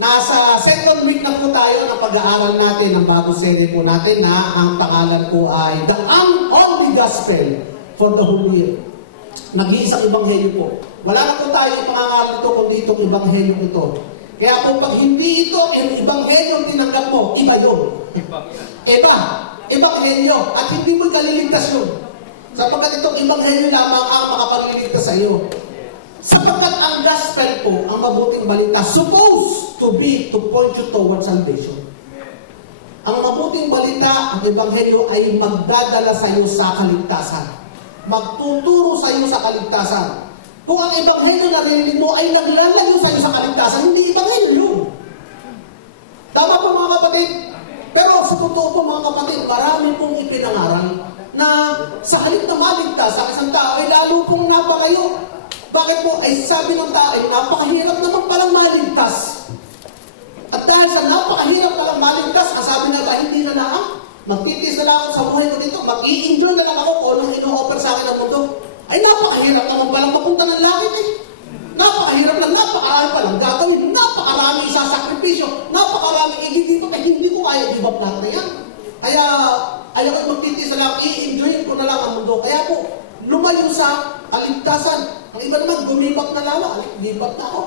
Nasa second week na po tayo ng pag-aaral natin ng bagong serie po natin na ang pangalan po ay The Only Gospel for the Whole Year. Nag-iisang ebanghelyo po. Wala na po tayo ipangangaral ito kundi itong ebanghelyo ito. Kaya po pag hindi ito ang ebanghelyo tinanggap mo, iba yun. Iba. Ebanghelyo. At hindi mo kaliligtas yun. Sapagkat itong ebanghelyo lamang ang makapagliligtas sa iyo. Sapagkat ang gospel po, ang mabuting balita, supposed to be to point you towards salvation. Ang mabuting balita, ang ebanghelyo ay magdadala sa iyo sa kaligtasan. Magtuturo sa iyo sa kaligtasan. Kung ang ebanghelyo na narinig mo ay naglalayo sa iyo sa kaligtasan, hindi ebanghelyo yun. Tama po mga kapatid? Pero sa totoo po mga kapatid, marami pong ipinangaral na sa halip na maligtas sa isang tao ay lalo pong napalayo. Bakit po? Ay sabi ng tao ay napakahirap naman palang maligtas. At dahil sa napakahirap palang maligtas, ang sabi na ba, hindi na lang, magtitiis na lang ako sa buhay ko dito, mag-i-enjoy na lang ako kung anong ino-offer sa akin ng mundo. Ay napakahirap naman palang mapunta ng langit eh. Napakahirap lang, napakarami palang gagawin, napakarami isasakripisyo, napakarami dito, ay hindi ko kaya give up lahat na yan. Kaya ayaw ko magtitiis na lang, i-enjoy ko na lang ang mundo. Kaya po, lumayo sa kaligtasan. Ang iba naman, gumibak na lala. Gibak na ako.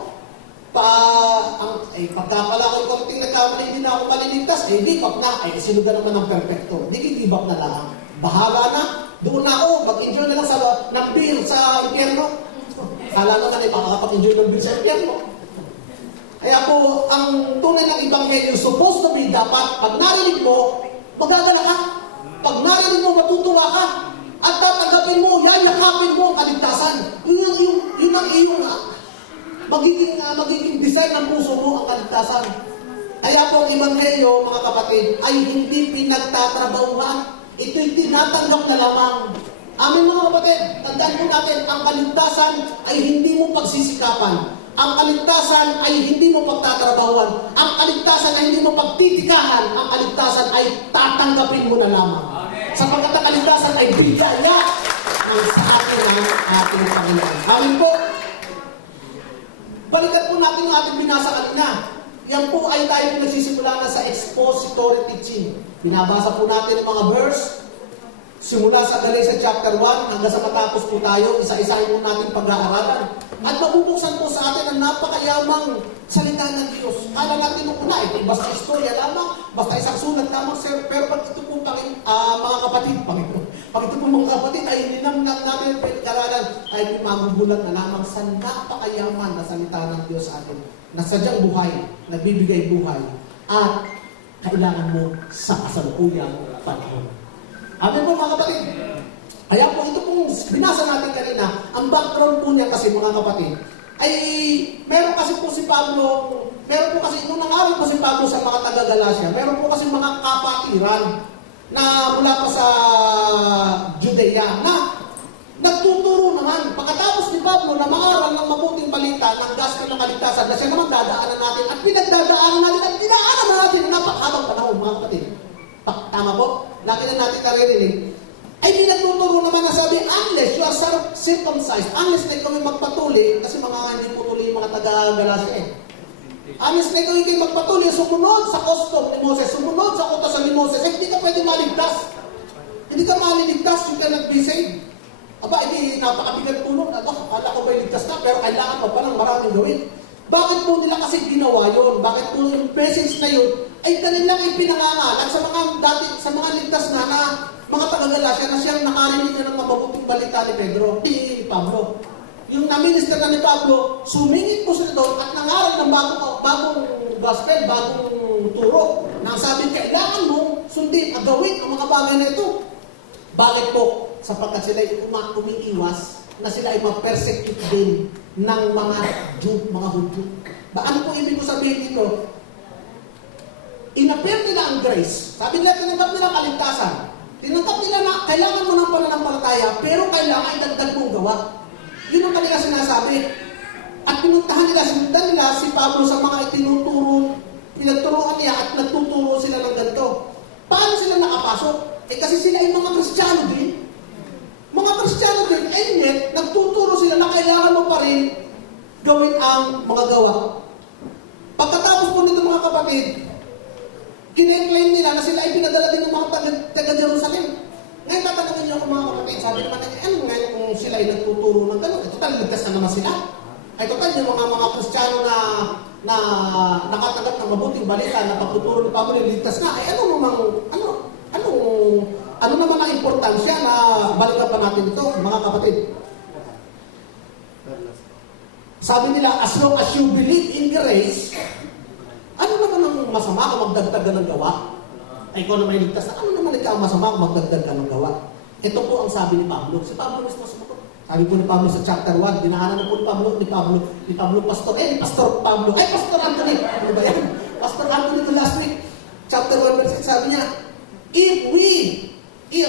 Pagkakala ko yung konting nagkamali, hindi na ako maliligtas. Gibak na. Sino ka naman ang perfecto? Hindi gibak na lang. Bahala na. Doon na ako. Mag-enjoy na lang ng beer sa impyerno. Kala naman ay makakapag-enjoy ng beer sa impyerno. Kaya po, ang tunay ng ebanghelyo, supposed to be dapat, pag narinig mo, magdadala ka. Pag narinig mo, matutuwa ka. At tatanggapin mo, yakapin mo ang kaligtasan. Yun ang iyong magiging design ng puso mo ang kaligtasan. Kaya po ang ebanghelyo, mga kapatid, ay hindi pinagtatrabahuan. Ito'y tinatanggap na lamang. Amin mga kapatid, tandaan po natin, ang kaligtasan ay hindi mo pagsisikapan. Ang kaligtasan ay hindi mo pagtatrabahuan. Ang kaligtasan ay hindi mo pagtitikahan. Ang kaligtasan ay tatanggapin mo na lamang. Sapagkat ang kaligtasan ay bigaya ng sa atin ng ating Panginoon. Amin po. Balikan po natin yung ating binasa kanina. Yan po ay tayo nagsisimula na sa expository teaching. Binabasa po natin ang mga verse. Simula sa Galatians chapter 1 hanggang sa matapos po tayo, isa-isahin po natin pag-aaralan. At mabubuksan po sa atin ang napakayamang salita ng Diyos. Kala natin nung una, ito basta istorya lamang, basta isang sulat lamang, sir. Pero pag ito po mga kapatid, pag ito po mga kapatid ay hindi naman natin pinag-aralan, ay magugulat na lamang sa napakayaman na salita ng Diyos sa atin. Na sadyang buhay, nagbibigay buhay, at kailangan mo sa kasalukuyang panahon. Amin po mga kapatid. Kaya po ito pong binasa natin kanina, ang background po niya kasi mga kapatid, ay meron kasi po si Pablo, meron po kasi, nung nangaral po si Pablo sa mga taga-Galacia, meron po kasi mga kapatiran na mula pa sa Judea na nagtuturo naman. Pagkatapos ni Pablo na mangaral ng mabuting balita ng gospel ng kaligtasan na siya naman dadaanan natin at pinagdadaanan natin at dinaanan natin na napakahabang panahon mga kapatid. Tama po? Laki na natin naririnig. Ay pinagtuturo naman na sabi, unless you are circumcised, unless na ikaw ay magpatuloy, kasi mga hindi patuloy yung mga taga-Galacia eh. Unless na ikaw ay magpatuloy, sumunod sa custom ni Moses, sumunod sa utos ni Moses, hindi ka pwede maligtas. Hindi ka maliligtas, you cannot be saved. Aba, hindi napakabigat po nun. Akala ko ba ligtas na, pero kailangan pa palang maraming gawin. Bakit po nila kasi ginawa yun? Bakit po yung message na yun ay kanilang ipinangangalan sa mga ligtas na mga taga-Galacia na siyang nakarinig niya ng mabuting balita ni Pedro, ni Pablo. Yung na-minister na ni Pablo, sumingit po sila doon at nangaral ng bagong gospel, bagong turo, na sabi, kailangan mo sundin at gawin ang mga bagay na ito. Bakit po? Sapagkat sila ay umiiwas na sila ay ma-persecute din ng mga Jew, mga Hudyo. Ano po ibig ko sabihin dito? Inappear nila ang grace. Sabi nila, tinanggap nila kaligtasan. Tinanggap nila na kailangan mo ng pananampalataya, pero kailangan idagdag mong gawa. Yun ang kanila sinasabi. At pinuntahan nila, sinundan nila si Pablo sa mga itinuturo, pinagturuan niya at nagtuturo sila ng ganito. Paano sila nakapasok? Kasi sila ay mga Kristiyano din. Mga Kristiyano din, and yet, nagtuturo sila na kailangan mo pa rin gawin ang mga gawa. Pagkatapos po kapatid, kine-claim nila na sila ay pinadala din ng mga taga-Jerusalem. Ngayon tatanungin niyo ako mga kapatid, sabi naman nila, ano ngayon kung sila ay nagtuturo ng gano'n? Ito talaligtas na naman sila. Ay total, yung mga Kristiyano na nakatanggap ng mabuting balita na pagtuturo ng Pablo, ligtas na, ay ano naman ang importansya na balikan pa natin ito, mga kapatid? Sabi nila, as long as you believe in grace, ano naman ang masama kung magdagdag ka ng gawa? Ay, ikaw na may ligtas na, ano naman ikaw masama kung magdagdag ka ng gawa? Ito po ang sabi ni Pablo. Si Pablo mismo sumagot. Sabi po ni Pablo sa chapter 1, dinaanan na po ni Pablo, Pastor Pablo. Ay, Pastor Anthony. Ano ba yan? Pastor Anthony to last week. Chapter 1, verse 6, sabi niya, if we,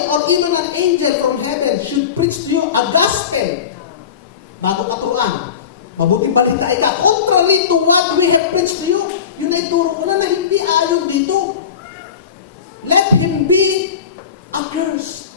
or even an angel from heaven should preach to you a gospel, bago katuruan, mabuting balita ay ka, contrary to what we have preached to you, yun ay turo ko na hindi ayon dito. Let him be accursed.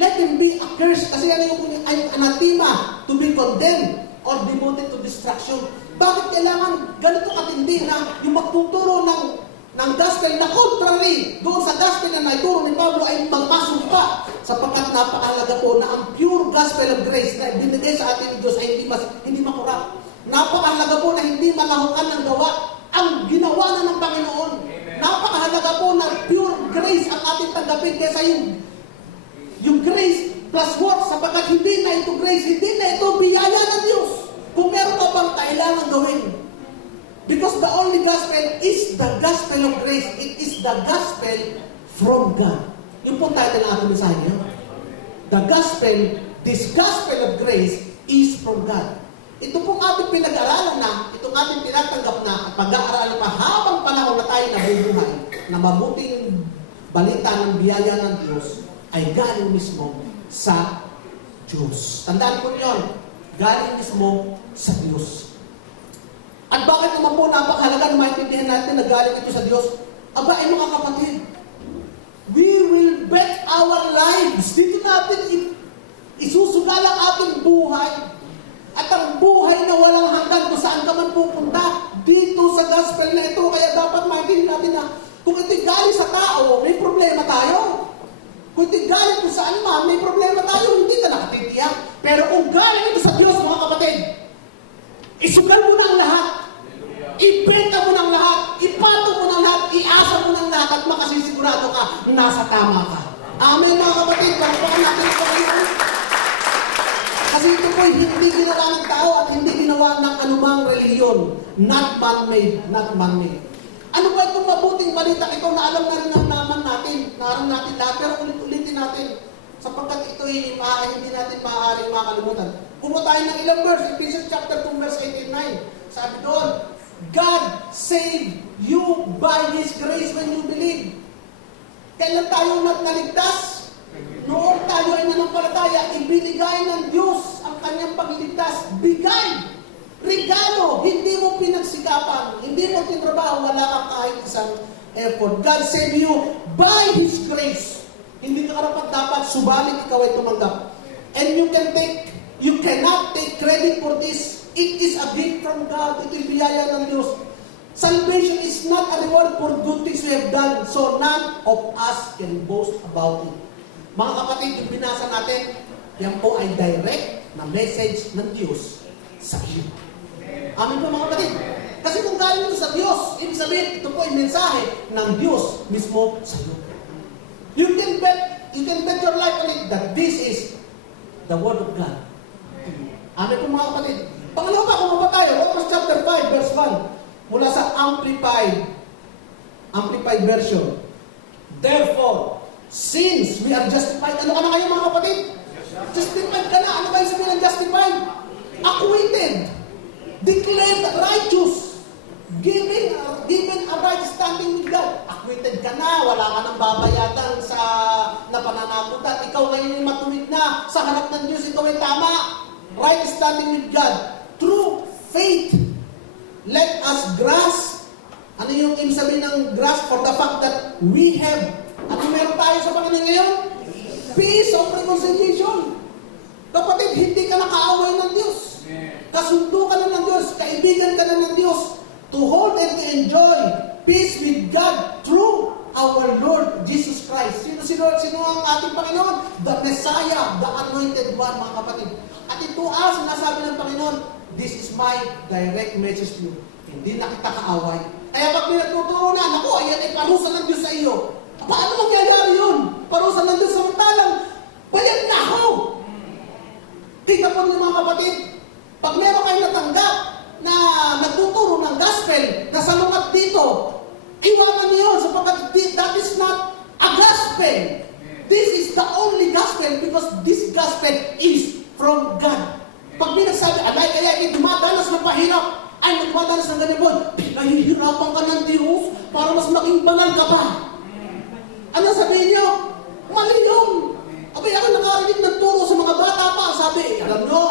Let him be accursed. Kasi ano yung anathema, to be condemned or demoted to destruction. Bakit kailangan ganito katindi na yung magtuturo ng gospel na contrary doon sa gospel na naituro ni Pablo ay magmasumpa, sapagkat napakahalaga po na ang pure gospel of grace na binigay sa atin ni Diyos ay hindi makurap. Napakahalaga po na hindi malahukan ng gawa ang ginawa na ng Panginoon. Napakahalaga po na pure grace ang ating tanggapin kaysa yung grace plus works, sapagkat hindi na ito grace, hindi na ito biyaya ng Diyos. Kung meron ka bang kailangan gawin, because the only gospel is the gospel of grace. It is the gospel from God. Yung po title ng ating mensahe niyo. The gospel, this gospel of grace is from God. Ito pong ating pinag-aralan na, itong ating tinatanggap na at pag-aaralan pa habang panahon na tayo nabubuhay, na mabuting balita ng biyaya ng Diyos ay galing mismo sa Diyos. Tandaan po yun, galing mismo sa Diyos. At bakit naman po napakahalaga na maintindihan natin na galing ito sa Diyos? Aba, ay mga kapatid, we will bet our lives. Dito natin isusugal ang ating buhay. At ang buhay na walang hanggan kung saan ka man pupunta, dito sa gospel na ito. Kaya dapat maintindihan natin na kung ito'y galing sa tao, may problema tayo. Kung ito'y galing kung saan man, may problema tayo, hindi ka nakatitiyak. Pero kung galing ito sa Diyos, mga kapatid, isugal mo ng lahat. Ibenta mo ng lahat, ipatong mo ng lahat, iasa mo ng lahat at makasisigurado ka, nasa tama ka. Amen mga kapatid, pagpakan natin ang Panginoon. Kasi ito po hindi ginawa ng tao at hindi ginawa ng anumang reliyon. Not man-made, not man-made. Ano ba itong mabuting balita ito na alam na rin naman natin, naroon natin lahat, pero ulit-ulitin natin. Sapagkat ito'y hindi natin maaaring makalimutan. Kumuha tayo ng ilang verse, Ephesians chapter 2, verse 8 and 9. Sabi doon, God saved you by His grace when you believe. Kailan tayo naligtas? Noong tayo ay nanampalataya, ibinigay ng Diyos ang kanyang pagliligtas. Bigay! Regalo! Hindi mo pinagsikapan, hindi mo tinrabaho, wala kang kahit isang effort. God saved you by His grace. Hindi ka karapat-dapat, subalit ikaw ay tumanggap. And you cannot take credit for this. It is a gift from God. Ito'y biyaya ng Diyos. Salvation is not a reward for good things we have done, so none of us can boast about it. Mga kapatid, yung binasa natin, yan po ay direct na message ng Diyos sa iyo. Amin po mga kapatid. Kasi kung galing ito sa Diyos, ibig sabihin, ito po ay mensahe ng Diyos mismo sa iyo. You can bet your life on it that this is the Word of God. Amin po mga kapatid. Pangalawa pa, kung tayo, Romans chapter 5, verse 1, mula sa Amplified version. Therefore, since we are justified, ano ka na kayo mga kapatid? Justified ka na. Ano kayo sabihin ng justified? Acquitted. Declared righteous. Given a right standing with God. Acquitted ka na. Wala ka nang babayadan sa napananagutan. Ikaw ngayon yung matuwid na. Sa harap ng Diyos, ikaw ay tama. Right standing with God. Through faith. Let us grasp. Ano yung ibig sabihin ng grasp? For the fact that we have. Ano meron tayo sa Panginoon ngayon? Peace of reconciliation. Kapatid, hindi ka nakaaway ng Diyos. Kasundo ka na ng Diyos. Kaibigan ka na ng Diyos. To hold and to enjoy peace with God through our Lord Jesus Christ. Sino ang ating Panginoon? The Messiah, the Anointed One, mga kapatid. At ito sinasabi ng Panginoon, this is my direct message to you. Hindi na kita kaaway. Kaya pag pinagtuturo na, naku, ayan ay parusa ng Diyos sa iyo. Paano mangyayari yun? Parusa ng Diyos samantalang, bayad na ako. Kita po niyo mga kapatid, pag meron kayo natanggap na nagtuturo ng gospel na salungat dito, iwanan niyo yun sapagkat that is not a gospel. This is the only gospel because this gospel is from God. Pag may nagsabi, alay kaya dumadanas ng pahirap, ay dumadanas ng ganyan, nahihirapan ka ng Diyos para mas maging banal ka pa. Ano sabihin niyo? Mali yun. Abay, ako nakarinig ng turo sa mga bata pa. Sabi, alam nyo,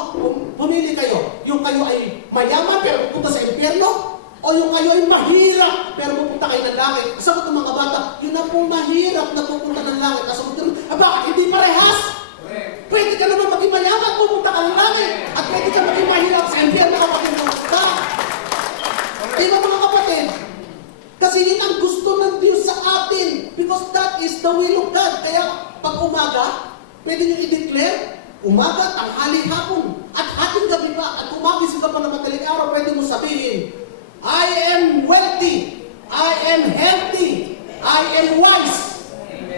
pumili kayo. Yung kayo ay mayaman pero pupunta sa impyerno. O yung kayo ay mahirap pero pupunta kayo ng langit. Sagot ng mga bata, yun na pong mahirap na pupunta ng langit. Kasagot nyo, bakit hindi parehas? Pwede ka naman maging mayaman, pupunta ka ng langit. At pwede ka maging mahirap sa impyerno ka maging pupunta. Diba mga kapatid? Kasi yun ang gusto ng Diyos sa atin. Because that is the will of God. Kaya pag umaga, pwede nyo i-declare, umaga, tanghali, hapon, at hating gabi pa, at umagising ka pa na madaling araw, pwede mo sabihin, I am wealthy, I am healthy, I am wise.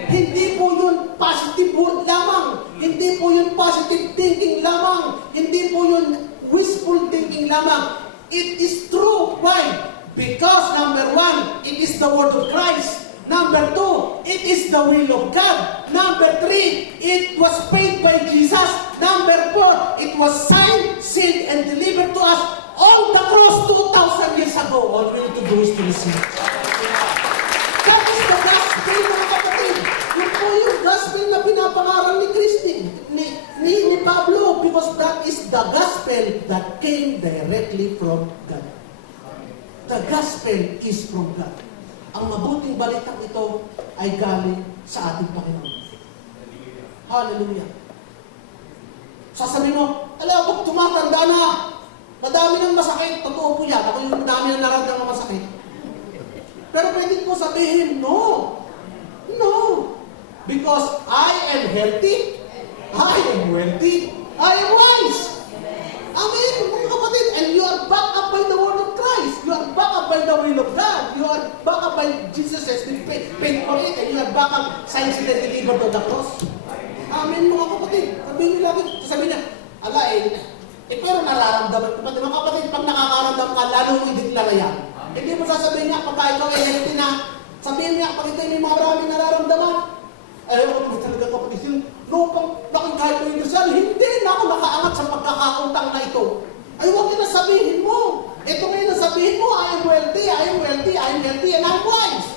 Hindi po yun positive word lamang. Hindi po yun positive thinking lamang. Hindi po yun wishful thinking lamang. It is true. Why? Because number one, it is the word of Christ. Number two, it is the will of God. Number three, it was paid by Jesus. Number four, it was signed, sealed, and delivered to us on the cross 2,000 years ago. All we need to do is to receive. That is the gospel, mga kapatid. Yun po yung gospel na pinapangaral ni Christy, ni Pablo, because that is the gospel that came directly from God. The gospel is from God. Ang mabuting balitang ito ay galing sa ating Panginoon. Hallelujah. Sasabihin mo, alam mo, tumatanda na. Madami ng masakit. Totoo po yan. Ako yung madami ng naramdaman ng masakit. Pero pwede ko sabihin, no. No. Because I am healthy, I am wealthy, I am wise. Amen, mga kapatid. And you are backed up by the word of Christ. You are backed up by the will of God. You are backed up by Jesus has been paid for it. And you are backed up, signed, sealed, and delivered on the cross. Amen, mga kapatid. Sabihin niya, ala pero nararamdaman ko. Mga kapatid, pag nakakaramdam ka, lalo mo i-declare yan. Hindi mo sasabihin niya, pagka ikaw ay healthy na, sabihin niya, pag ikaw may maraming nararamdaman, ayaw mo talaga kapatid, no, pang nakikahit mo yung Kristiyan, hindi na ako nakaangat sa pagkakakuntang na ito. Ay, huwag yun na sabihin mo. Ito ngayon na sabihin mo, I am wealthy, I am wealthy, I am healthy, and I am wise.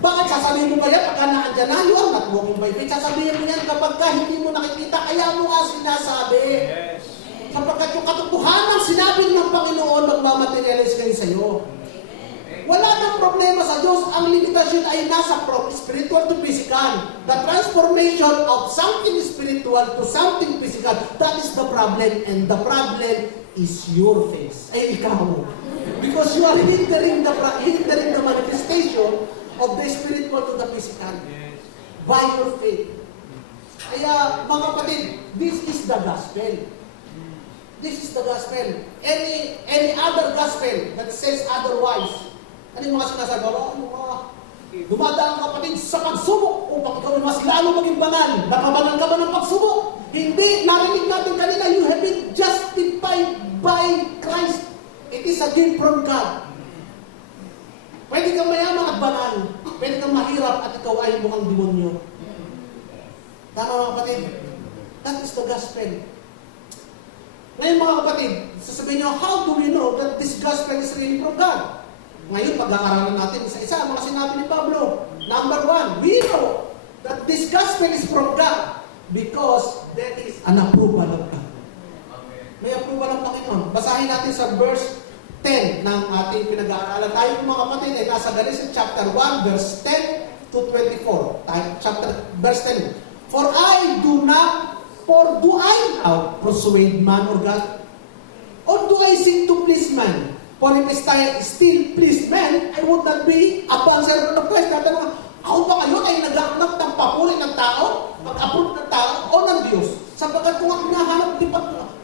Bakit sasabihin mo ba yan pagka naandyan na? You are not walking by faith. Sasabihin mo yan kapag hindi mo nakikita, kaya mo nga sinasabi. Yes. Sapagkat yung katotohanan sinabi ng Panginoon magmamaterialize kayo sa iyo. Wala nang problema sa Diyos. Ang limitasyon ay nasa spiritual to physical. The transformation of something spiritual to something physical, that is the problem. And the problem is your face. Ay, ikaw. Because you are hindering the manifestation of the spiritual to the physical by your faith. Kaya, mga kapatid, this is the gospel. This is the gospel. Any other gospel that says otherwise, ano yung mga sinasabi? Dumadaan kapatid sa pagsubok upang ikaw mas lalo maging banal. Nakabanal ka ba ng pagsubok? Hindi. Narinig natin kanina, you have been justified by Christ. It is a gift from God. Pwede kang mayaman at banal. Pwede kang mahirap at ikaw ay mukhang demonyo. Tama mga kapatid? That is the gospel. Ngayon mga kapatid, sasabihin nyo, how do we know that this gospel is really from God? Ngayon, pag-aaralan natin isa-isa, mga sinabi ni Pablo. Number one, we know that this gospel is from God because there is an approval of God. May approval ng Panginoon. Basahin natin sa verse 10 ng ating pinag-aaralan. Tayo mga kapatid ay nasa Galatians chapter 1, verse 10 to 24. Verse 10. For do I now persuade man or God? Or do I seek to please man? For if I still please men, I would not be a bond servant of Christ. Natanong, ako ba ngayon ay nag-aaknak ng papuri ng tao, pag-approve ng tao, o ng Diyos? Sapagkat kung ako hinahanap din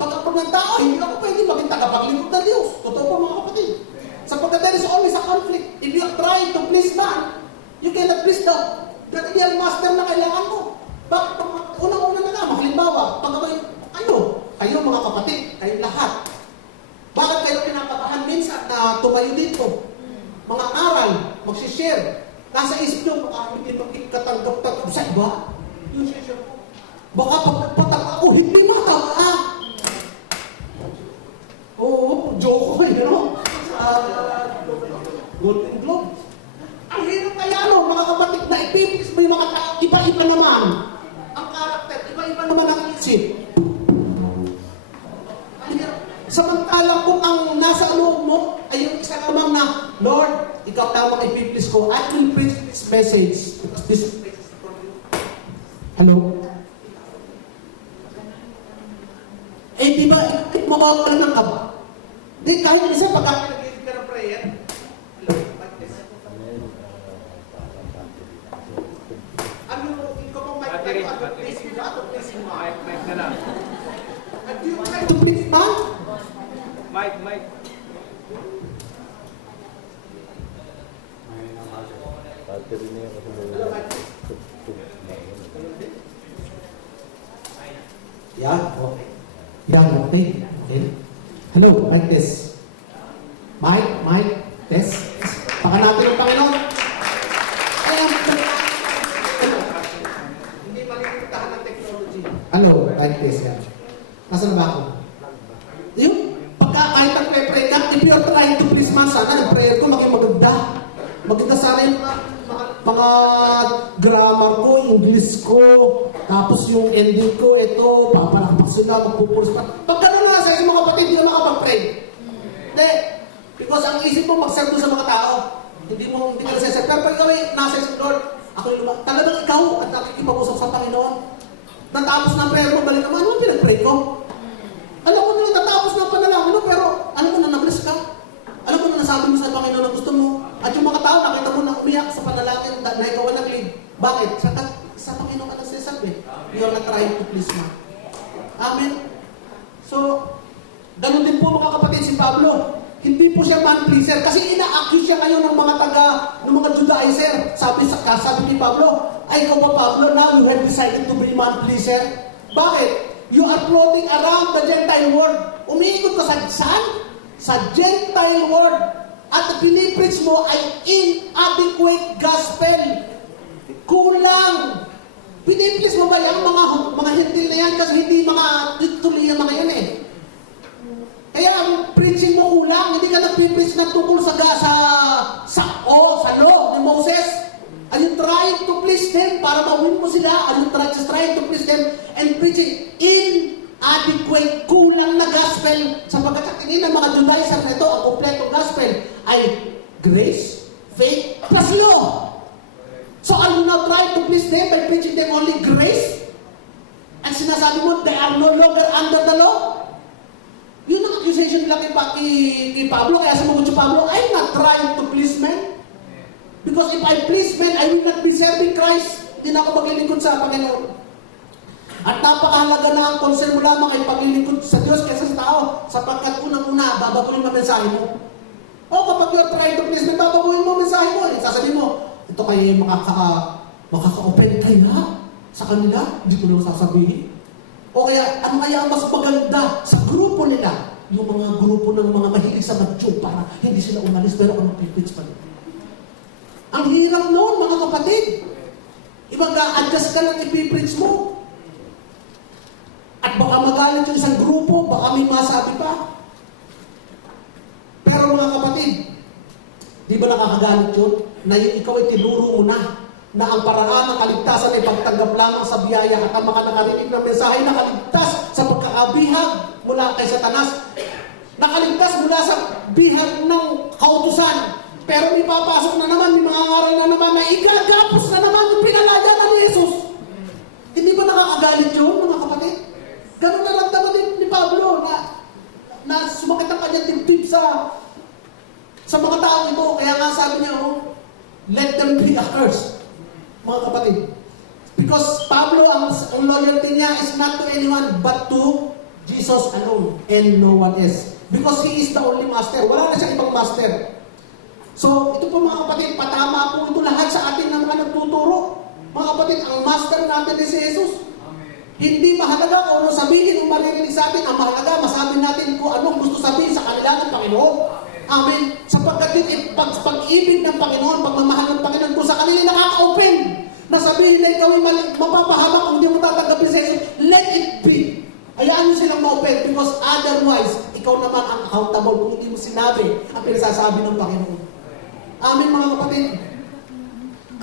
pag-approve ng tao, hindi ako pwede maging tagapaglingkod ng Diyos. Totoo po mga kapatid. Sapagkat there is always a conflict. If you are trying to please man, you cannot please the real master na kailangan mo. Bakit? Unang-una na lang, halimbawa, pag kayo mga kapatid, kayong lahat, bakit kayo kinakabahan minsan na tumayo dito? Mga aral, magsishare. Nasa isip nyo, baka hindi magkikatanggap-tanggap sa iba. Yung share ko. Baka pag nagpatang ako, hindi matama. Oo, joke ko yun, Golden Globe. Ang hirap kaya mga kapatid na ipipis mo yung mga tao, iba-iba naman. Ang karakter, iba-iba naman ang isip. Samantalang kung ang nasa loob mo ay yung isa lamang na, Lord, ikaw tawag ipiplis ko, I will preach this message. Because this message is from you. Hello? Eh, di ba, mawawala ng kaba? Di, kahit isa, pagka nag-isip ka ng prayer, hello, like this. Ano, ikaw pang mic na ito, ano, please mo na, please mo na. Mic na lang. At you try to please man? Mic. Battery na yun kasi Hello, mic. may Yeah, okay. Yeah, okay. Hello, mic test. Mic, test. Baka natin ang Panginoon. Ayan. Hindi malilimitahan ng technology. Hello, mic test yan. Nasaan ba ako? Yung, pagka kahit nag-pray ka, if you are trying to please man, sana nag-prayer ko maging maganda. Maganda sana yung mga grammar ko, English ko, tapos yung ending ko, ito, papalakpak sila, magpupulis pa. Pag gano'n nga sa mga kapatid, hindi ka makapag-pray. Hindi. Because ang isip mo, mag-serve sa mga tao. Hindi ka nasa-serve. Pero pag ikaw ay nasa isip, Lord, ako yung talagang ikaw at nakikipag-usap sa Panginoon. Natapos na prayer mo, balik naman, ano pinag-pray ko? Alam mo na, natapos na panalangin mo, pero alam mo na, nag-bless ka. Alam mo na, nasabi mo sa Panginoon na gusto mo. At yung mga tao, nakita mo na umiyak sa panalangin na ikaw ang nag-lead. Bakit? Sa Panginoon ka nagsasabi. You are not trying to please man. Amen? So, ganun din po mga kapatid si Pablo. Hindi po siya man-pleaser. Kasi ina-accuse siya ngayon ng mga Judaizer. Sabi ni Pablo, ay ikaw ba Pablo, now you have decided to be man-pleaser? Bakit? You are floating around the Gentile world. Umiikot ka saan? Sa Gentile world. At pinipreach mo ay inadequate gospel. Kulang. Pinipreach mo ba yan mga hintil na yan? Kasi hindi mga tuloy yung mga yan eh. Kaya ang preaching mo kulang. Hindi ka nag-preach na tungkol sa law ni Moses. Are you trying to please them para mawin mo sila? Are you trying to please them and preaching inadequate, kulang na gospel? Sapagkat sa tingin ng mga Judaizer na ito, ang kompletong gospel ay grace, faith, plus law. So are you now trying to please them by preaching them only grace? And sinasabi mo, they are no longer under the law? Yun ang accusation nila kay Pablo. Kaya sumagot si Pablo, I'm not trying to please men. Because if I please men, I will not be serving Christ. Hindi na ako maglilingkod sa Panginoon. At napakahalaga na ang concern mo lamang ay paglilingkod sa Diyos kaysa sa tao. Sapagkat unang-una, babaguhin mo ang mensahe mo. O kapag you're trying to please men, babaguhin mo ang mensahe mo. Sasabihin mo, ito kayo makaka-open kaya sa kanila. Hindi ko na sasabihin. O kaya, ano kaya ang mas maganda sa grupo nila? Yung mga grupo ng mga mahilig sa mag-joke para hindi sila umalis pero ako mag-preach pa rin. Ang hirap noon, mga kapatid. Mag-a-adjust ka lang ipipreach mo. At baka magalit yung isang grupo, baka may masabi pa. Pero mga kapatid, di ba nakakagalit yun? Na ikaw ay tinuro mo na ang paraan ng kaligtasan ay pagtanggap lamang sa biyaya at ang mga nakarinig ng mensahe nakaligtas sa pagkakabihag mula kay Satanas. Nakaligtas mula sa bihag ng kautusan. Pero may papasok na naman, may mga ngaral na naman na igagapos na naman yung pinalada ng Jesus. Hindi ba nakakagalit yun, mga kapatid? Ganun na lang naman ni Pablo na sumakit ang kanyang dibdib sa Sa mga tao ito, kaya nga sabi niya, let them be accursed. Mga kapatid. Because Pablo, ang loyalty niya is not to anyone but to Jesus alone and no one else. Because He is the only master. Wala na siyang ibang master. So, ito po mga kapatid, patama po ito lahat sa atin ng mga nagtuturo. Mga kapatid, ang master natin is si Jesus. Hindi mahalaga kung ano sabihin o maririnig sa atin. Ang mahalaga, masabi natin kung anong gusto sabihin sa kanila ng Panginoon. Amen. Sapagkat yung pag-ibig ng Panginoon, pagmamahal ng Panginoon, kung sa kanila nakaka-open, na sabihin na ikaw ay mapapahama kung hindi mo tatanggapin sa Jesus, let it be. Hayaan nyo silang ma-open because otherwise, ikaw naman ang accountable kung hindi mo sinabi ang pinasasabi ng Panginoon. Amen mga kapatid.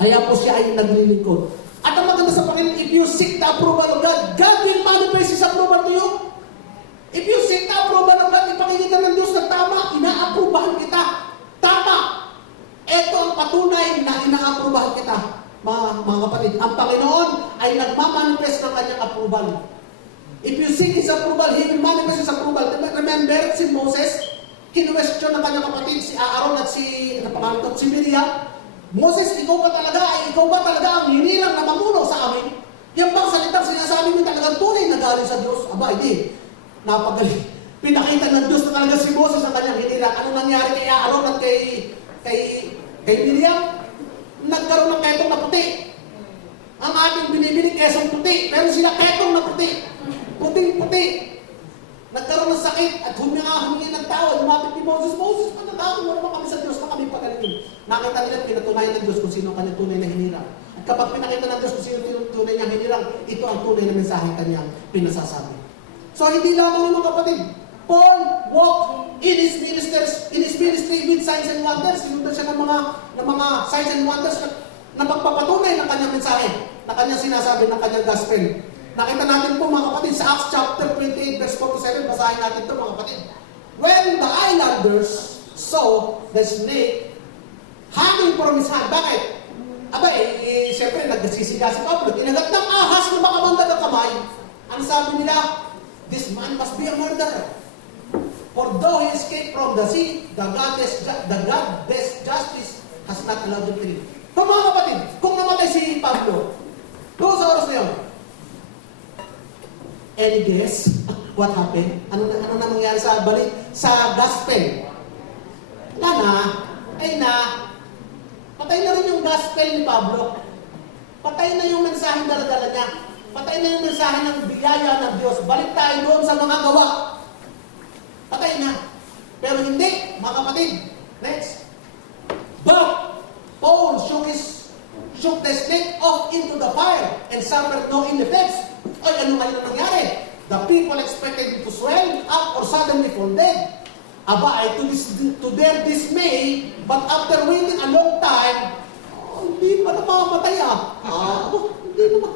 Kaya po siya ay naglilingkod. At ang maganda sa Panginoon, if you seek the approval of God, God will manifest His approval to you. If you seek the approval of God, ipakikita ng Diyos na tama, ina-aprubahan kita. Tama. Ito ang patunay na ina-aprubahan kita. Mga kapatid, ang Panginoon ay nagmamanifest ng kanyang approval. If you seek His approval, He will manifest His approval. Remember, si Moses, kinwestiyon ng kanyang kapatid, si Aaron at si Miriam. Moses, ikaw ba talaga ang hinirang na mamuno sa amin? Yan bang salitang sinasabi mo talagang tunay na galing sa Diyos? Aba, hindi. Napagaling. Pinakita ng Diyos na talaga si Moses ang kanyang hinirang. Ano nangyari kay Aaron at kay Miriam? Nagkaroon ng ketong na puti. Ang ating binibili, kesong puti. Pero sila ketong na puti. Puting-puti. Nagkaroon ng sakit at humingi ng tao. Lumapit ni Moses, pagkatapos mo naman kami sa Diyos na kami pagalingin. Nakita nila, pinatunayan ng Diyos kung sino ang kanyang tunay na hinirang. At kapag pinakita ng Diyos kung sino ang tunay niyang hinirang, ito ang tunay na mensahe kanyang pinasasabi. So hindi lamang yung mga kapatid. Paul walked in his ministry with signs and wonders. Sinundan siya ng mga signs and wonders na magpapatunay ng kanyang mensahe, na kanyang sinasabi ng kanyang gospel. Nakita natin po mga kapatid sa Acts chapter 28 verse 47, basahin natin ito mga kapatid. When the islanders saw the snake hanging from his hand, bakit? Siyempre nagsisiga si Pablo, inagat ng ahas na makamandag ang kamay. Ang sabi nila, this man must be a murderer. For though he escaped from the sea, the goddess justice has not allowed him to live. So mga kapatid, kung namatay si Pablo, kung sa oras na yun, any guess what happened? Ano na nangyari sa gospel? Patay na rin yung gospel ni Pablo. Patay na yung mensaheng dala-dala niya. Patay na yung mensahe ng biyaya ng Diyos. Balik tayo doon sa mga gawa. Patay na. Pero hindi, mga kapatid. Next. But Paul shook the snake off into the fire and suffered no ill effects. Ay, ano ngayon ang nangyari? The people expected to swell up or suddenly fall dead. To their dismay, but after waiting a long time, hindi pa namamatay hindi naman.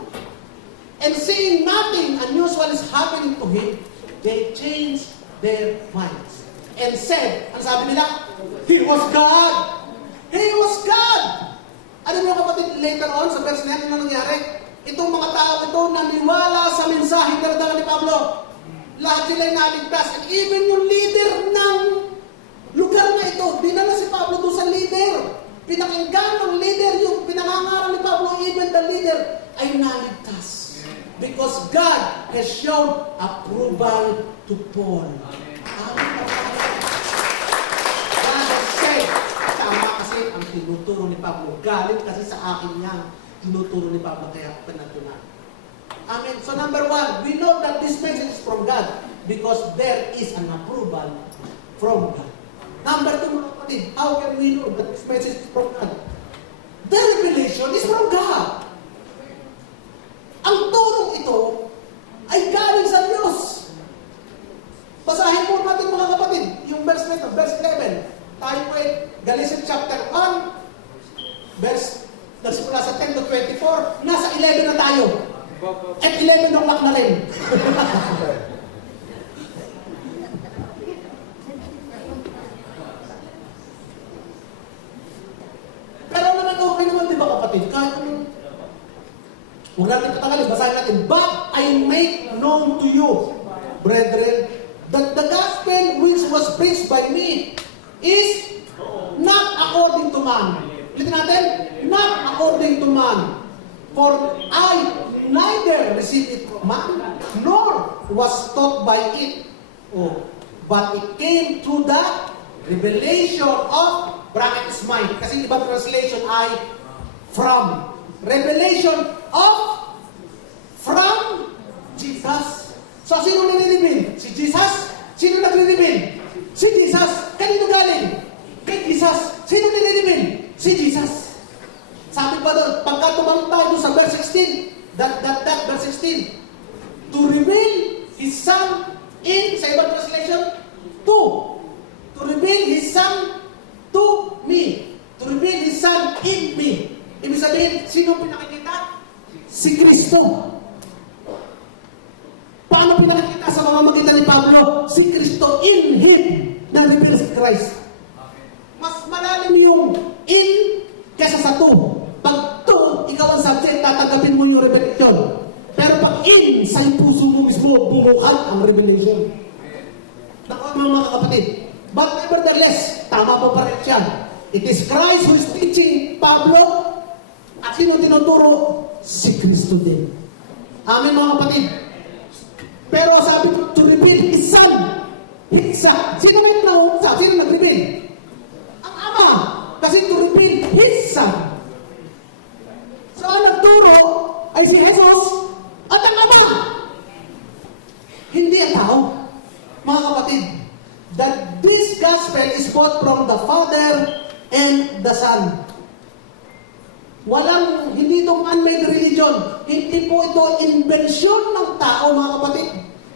And seeing nothing unusual is happening to him, they changed their minds. And said, ang sabi nila, He was God! He was God! Ano mo kapatid, later on, sa verse na yan, ano nangyari? Itong mga tao ito naniwala sa mensahe na dala ni Pablo. Lahat sila naligtas. And even yung leader ng lugar na ito, dinala si Pablo doon sa leader. Pinakinggan ng leader yung pinangangaral ni Pablo, even the leader ay naligtas. Because God has shown approval to Paul. Amen. God has said, tama kasi ang tinuturo ni Pablo. Galit kasi sa akin yan. Tinuturo ni Pablo kaya pinatunan. Amen. So number one, we know that this message is from God because there is an approval from God. Number two, mga kapatid, how can we know that this message is from God? The revelation is from God. Ang turong ito ay galing sa Diyos. Basahin po natin mga kapatid, yung verse na ito, verse 11. Tayo po ay Galatians chapter 1, verse nagsimula sa 10 to 24, nasa 11 na tayo. At 11 o'clock na rin. Pero naman okay naman, di ba kapatid? Kahit anong huwag natin patagalin, basahin natin. But I make known to you, brethren, that the gospel which was preached by me is man. Ulitin natin, not according to man. For I neither received it from man, nor was taught by it. Oh, but it came through the revelation of brackets mind. Kasi ibang translation ay from. Revelation of from Jesus. So, sino nire-reveal? Si Jesus? Sino nagre-reveal? Si Jesus. Kanino galing? Kay Jesus. Sino nire-reveal? Si Jesus. Sabi pa doon, pagka tumanong tayo sa verse 16, verse 16, to reveal His Son in, sa ibang translation, to reveal His Son to me. To reveal His Son in me. Ibig sabihin, sino pinakikita? Si Kristo. Paano pinakikita sa pamamagitan ni Pablo? Si Kristo in Him na reveals Christ. Mas malalim yung in kesa sa to. Pag to, ikaw ang subject, tatanggapin mo yung revelation. Pero pag in, sa puso mo mismo, bumukan ang revelation. Naku mga kapatid. But nevertheless, tama po pa rin siya. It is Christ who is teaching Pablo. At sino tinuturo? Si Kristo din. Amen mga kapatid. Pero sabi ko, to reveal His Son. His Son. Sino na yung naunsa? Sino nag-reveal? Ang Ama. Kasi to reveal His Son. So ang nagturo ay si Jesus at ang Ama. Hindi ang tao. Mga kapatid, that this gospel is both from the Father and the Son. Hindi ito man-made religion. Hindi po ito inbensyon ng tao, mga kapatid.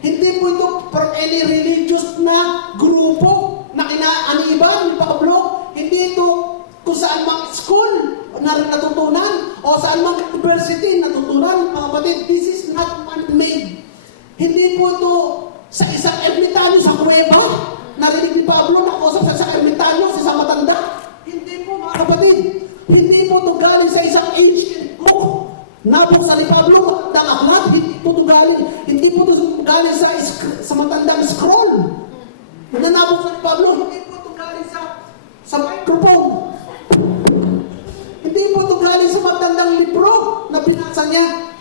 Hindi po ito from any religious na grupo na kinaaniban ni Pablo. Hindi ito kung saan mang school na natutunan o saan mang university natutunan, mga kapatid. This is not man-made. Hindi po ito sa isang ermitanyo sa kuweba. Narinig ni Pablo na kusap sa isang ermitanyo, sa isang matanda. Hindi po, mga kapatid. Hindi po ito galing sa isang ancient book. Nabuksan ni Pablo, matandang aklat. Hindi po ito galing sa matandang scroll. Na nabuksan ni Pablo, hindi po ito galing sa microphone. Hindi po ito galing sa matandang libro na binasa niya.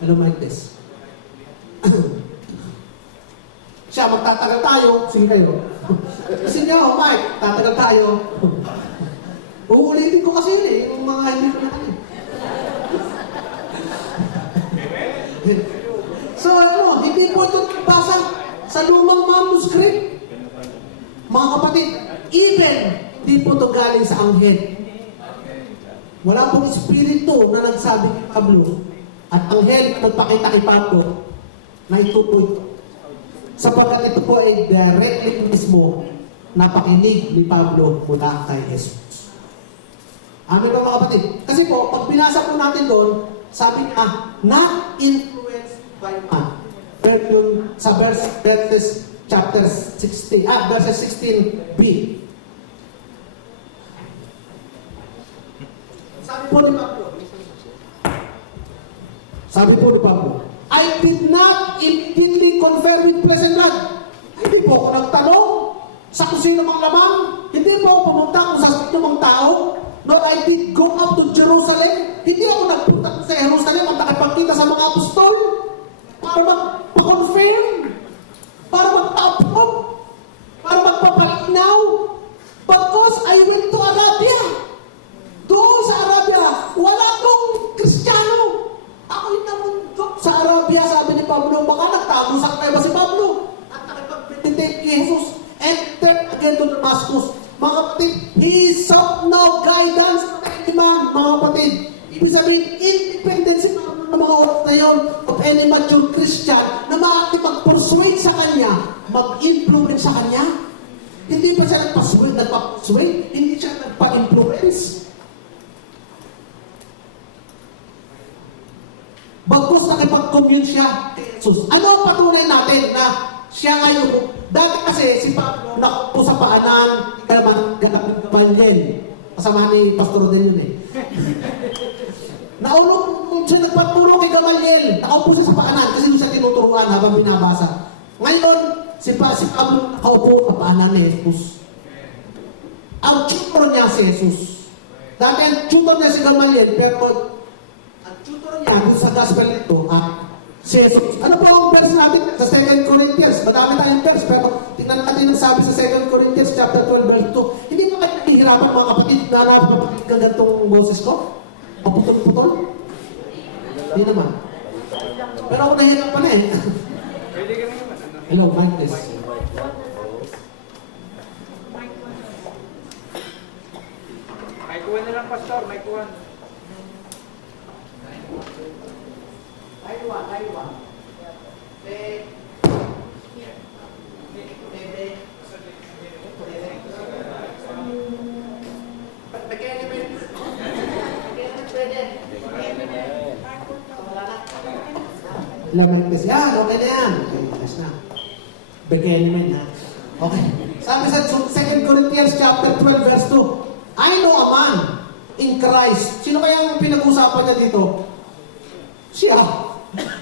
Hello, Mike Tess. Siya, magtatagal tayo. Sige kayo. Kasi niyo, Mike, tatagal tayo. Uulitin ko kasi yun eh. Yung mga hindi ko na kanin. So, hindi po ito basa sa lumang manuscript. Mga kapatid, even hindi po ito galing sa anghel. Wala pong espiritu na nagsabi kay Pablo. At anghel nagpakita kay Pablo na ito po ito. Sapagkat ito po ay directly mismo napakinig ni Pablo mula kay Jesus. Amin ba mga kapatid? Kasi po, pag binasa po natin doon, sabi niya, not influenced by man. Pero sa verses chapter 16, verses 16b. Sabi po ni Pablo, I did not immediately confirm with flesh and blood. Hindi po ako nagtanong sa kung sino mang lamang. Hindi po ako pumunta kung sa sino mang tao. Nor I did go up to Jerusalem. Hindi ako nagpunta sa Jerusalem at nakipagkita sa mga apostol para mag-confirm, para mag-approve, para magpapalinaw. Because I went to Arabia. Doon sa Arabia, wala akong Kristiyano. Ako'y namundok sa Arabia, sabi ni Pablo. Baka nagtago sa kaya ba si Pablo? At nakipag-meditate kay Jesus. Entered again to Damascus. Mga kapatid, he sought no guidance from any man, mga kapatid. Ibig sabihin, independent si Pablo ng mga oras na yun of any mature Christian na makakipag-persuade sa kanya, mag-influence sa kanya. Hindi pa siya nagpa-persuade, hindi siya nagpa-influence. Bagkus nakipag-commune siya kay Jesus. Ano ang patunay natin na siya ngayon? Dati kasi si Pablo nakupo sa paanan, ganap Kasama ni Pastor din yun eh. Naulog siya nagpaturo kay Gamaliel. Nakaupo siya sa paanan kasi doon siya tinuturuan habang binabasa. Ngayon, si Pablo nakaupo sa paanan ni Jesus. Ang tutor niya si Jesus. Dati ang tutor niya si Gamaliel, pero ang tutor niya dun sa gospel nito, si Jesus. Ano po ang verse natin sa 2 Corinthians? Madami tayong verse, pero tingnan natin ang sabi sa 2 Corinthians chapter 12, verse 2. Hindi ba kayo nahihirapan mga kapatid na napapakinggan ganitong boses ko? Paputol-putol? Hindi naman. Pero ako nahihirapan eh. Pwede ka naman. Hello, mic test. Mic 1 na lang, Pastor. Mic 1. Aywa. Ilang minutes yan, okay na yan. Okay, yes na. Beginning ha. Okay. Sabi sa 2 Corinthians chapter 12 verse 2, I know a man in Christ. Sino kaya ang pinag-usapan niya dito? Siya.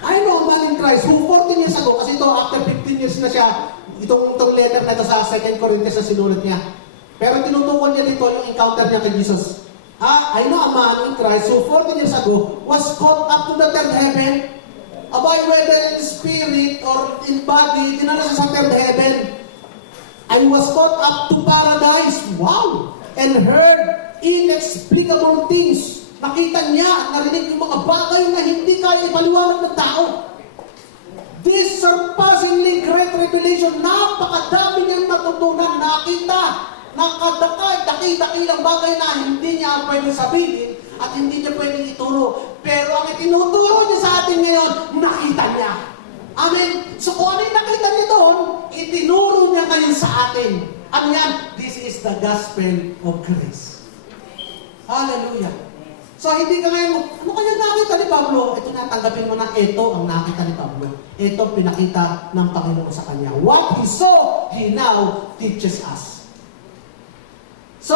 I know a man in Christ who 14 years ago, kasi ito after 15 years na siya, itong letter na ito sa 2 Corinthians na sinulat niya. Pero tinutukoy niya dito yung encounter niya kay Jesus. I know a man in Christ who 14 years ago was caught up to the third heaven. Abay, whether in spirit or in body, dinala sa third heaven. I was caught up to paradise. Wow! And heard inexplicable things. Nakita niya at narinig yung mga bagay na hindi kaya ipaliwanag ng tao. This surpassingly great revelation, napakadami niyang natutunan, nakita. Nakadaki-dakilang bagay na hindi niya pwedeng sabihin at hindi niya pwedeng ituro. Pero ang itinuturo niya sa atin ngayon, nakita niya. Amen. So kung ano yung nakita niya doon, itinuro niya ngayon sa atin. Ano yan? This is the gospel of grace. Hallelujah. So hindi ka ngayon, ano kaya nakita ni Pablo? Ito na, tanggapin mo na, ito ang nakita ni Pablo. Ito ang pinakita ng Panginoon sa kanya. What he saw, he now teaches us. So,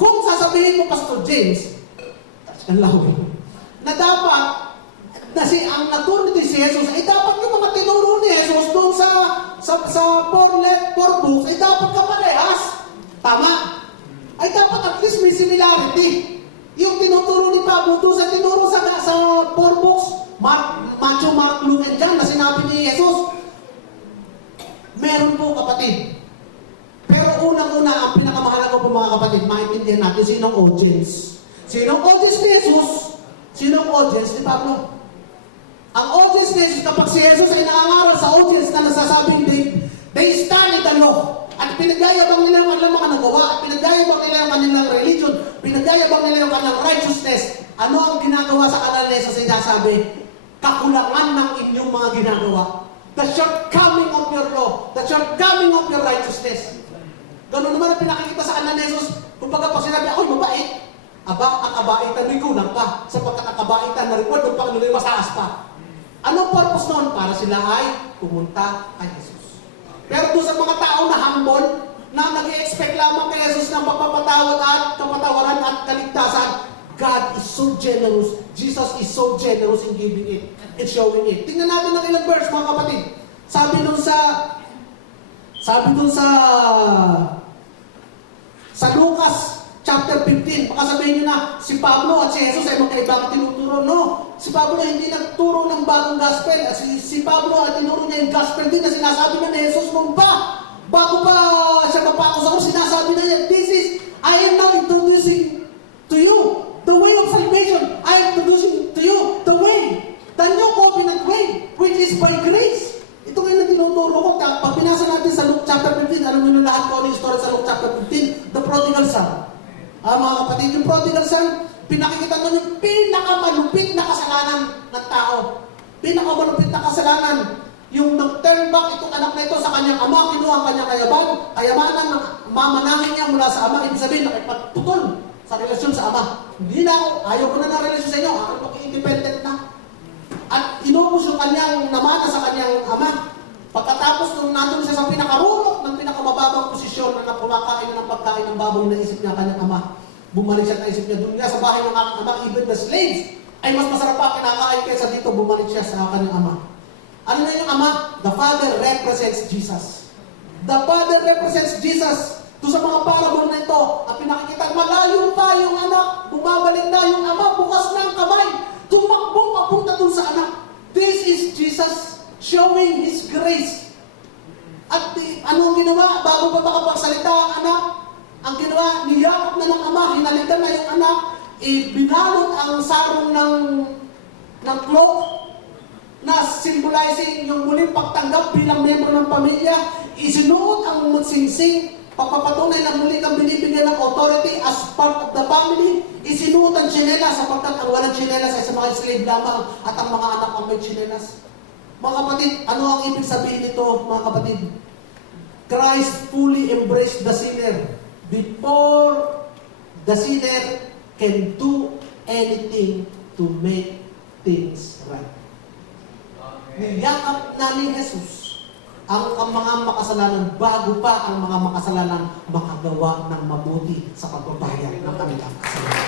kung sasabihin mo, Pastor James, ang lawin, na dapat, ang naturo ni si Jesus, ay dapat yung mga tinuro ni Jesus doon sa four books, ay dapat kaparehas. Tama? Ay dapat at least may similarity. Yung tinuturo ni Pablo doon sa tinuro sa four books, Matthew, Mark, Luke, and John, na sinabi ni Jesus, meron po kapatid. Pero unang-una, ang pinakamahalaga po mga kapatid, maintindihan natin sinong audience. Sinong audience ni Jesus? Sinong audience ni Pablo? Ang audience ni Jesus, kapag si Jesus ay nangangaral sa audience na nagsasabing they stand in the law. At pinagyayabang nila yung kanilang mga nagawa, at pinagyayabang nila yung kanilang religion, pinagyayabang nila yung kanilang righteousness. Ano ang ginagawa sa kanal ni Jesus? Sinasabi, kakulangan ng inyong mga ginagawa. The shortcoming of your law, the shortcoming of your righteousness. Ganun naman ang pinakikita sa kanal ni Jesus. Kung pag sinabi, ako'y mabait, aba, ang kabaitan may kulang pa. Sapagkat ang kabaitan na reward ng Panginoon ay mataas pa. Anong purpose noon? Para sila ay pumunta kay Jesus. Pero doon sa mga tao na humble, na nag-i-expect lamang kay Jesus ng pagpapatawad at kapatawaran at kaligtasan, God is so generous. Jesus is so generous in giving it and showing it. Tingnan natin ng ilang verse, mga kapatid. Sabi dun sa Lucas chapter 15, baka sabihin nyo na, si Pablo at si Jesus ay magkaibang tinuturo. No, si Pablo hindi nagturo ng bagong gospel. Si Pablo ay tinuro niya yung gospel din na sinasabi na ni Jesus noon pa. Bago pa siya mapako sa krus, sinasabi na niya, I am now introducing to you the way of salvation. I am introducing to you the way, the new covenant way, which is by grace. Ito ngayon na tinuturo ko. Pag pinasa natin sa Luke chapter 15, alam nyo na lahat ko ano yung story sa Luke chapter 15, the prodigal son. Mga kapatid, yung prodigal son, pinakikita nun yung pinakamalupit na kasalanan ng tao. Pinakamalupit na kasalanan. Yung nag-turn back itong anak na ito sa kanyang ama, kinuha ang kanyang kayamanan ng mamanahin niya mula sa ama. Ibig sabihin, nakipagputol sa relasyon sa ama. Hindi na ako, ayaw ko na ng relasyon sa inyo, ako mag-independent na. At inubos yung kanyang namana sa kanyang ama. Pagkatapos nung nandun siya sa pinakarunok ng pinakamababang posisyon na kumakain ng pagkain ng baboy na isip niya kanyang ama. Bumalik siya at naisip niya, doon nga sa bahay ng aking ama, even the slaves, ay mas masarap pa kinakain kaysa dito. Bumalik siya sa kanyang ama. Ano na yung ama? The Father represents Jesus. The Father represents Jesus. Doon sa mga parable na ito, ang pinakikita, malayo pa yung anak, bumabalik na yung ama, bukas na ang kamay, tumakbong papunta doon sa anak. This is Jesus showing His grace. At anong ginawa? Bago pa makapagsalita ang anak, ang ginawa, niyakap na ng ama, hinalikan na yung anak, binalot ang sarong ng cloak na symbolizing yung muling pagtanggap bilang membro ng pamilya, isinuot ang magsingsing, pagpapatunay na muli kang binibigyan ng authority as part of the family, isinuot ang tsinelas sapagkat ang walang tsinelas ay sa mga slave lamang at ang mga anak ang may tsinelas. Mga kapatid, ano ang ibig sabihin nito, mga kapatid? Christ fully embraced the sinner before the sinner can do anything to make things right. Niyakap na ni Jesus ang mga makasalanan bago pa ang mga makasalanan makagawa ng mabuti sa pagbabayad ng kanilang kasalanan.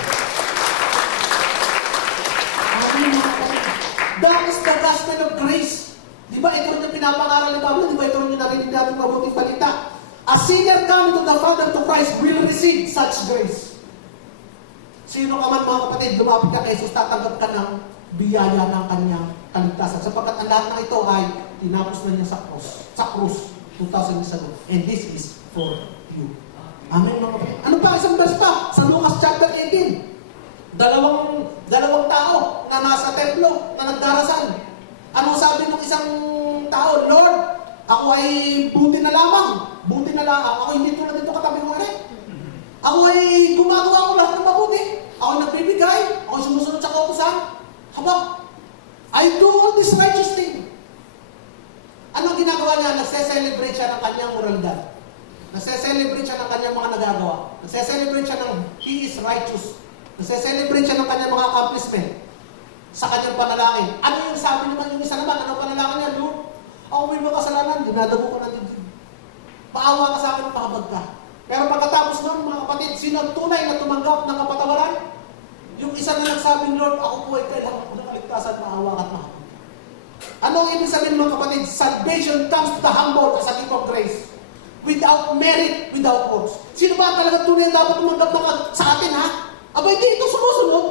That is the gospel of grace. Di ba ito rin yung pinapangaral ni Pablo? Di ba ito rin yung narinig natin mabuting balita? A sinner coming to the Father, to Christ, will receive such grace. Sino ka man, mga kapatid, lumapit ka kay Jesus, tatanggap ka ng biyaya ng kanyang kaligtasan. Sapagkat ang lahat ng ito ay tinapos na niya sa krus 2,000 years ago. And this is for you. Amen, mga kapatid. Ano pa? Isang verse pa sa Lucas chapter 18. Dalawang tao na nasa templo na nagdarasal. Ano sabi ng isang tao? Lord, ako ay buti na lamang. Buti na lamang. Ako hindi tulad dito katabi mo rin. Ako ay gumagawa ko lahat ng mabuti. Ako nagbibigay. Ako sumusunod sa kautusan. Haba, I do all this righteous thing. Anong ginagawa niya? Nagse-celebrate siya ng kanyang moralidad. Nagse-celebrate siya ng kanyang mga nagagawa. Nagse-celebrate siya ng he is righteous. Nagse-celebrate siya ng kanyang mga accomplishment sa kanyang panalangin. Ano yung sabi naman yung isa naman? Ano panalangin niya? Lord, ako may mga kasalanan. Dinadago ko ng dibdib. Paawa ka sa akin ng pakabag ka. Pero pagkatapos nun, mga kapatid, sino ang tunay na tumanggap ng kapatawaran? Yung isa na nagsabing, Lord, ako po ay kailangan ko ng kaligtasan, maawa ka at mahal. Anong ibig sabihin, mga kapatid? Salvation comes to the humble as a gift of grace. Without merit, without works. Sino ba talaga tunay na dapat tumanggap sa atin, ha? Abay, di ito sumusunod.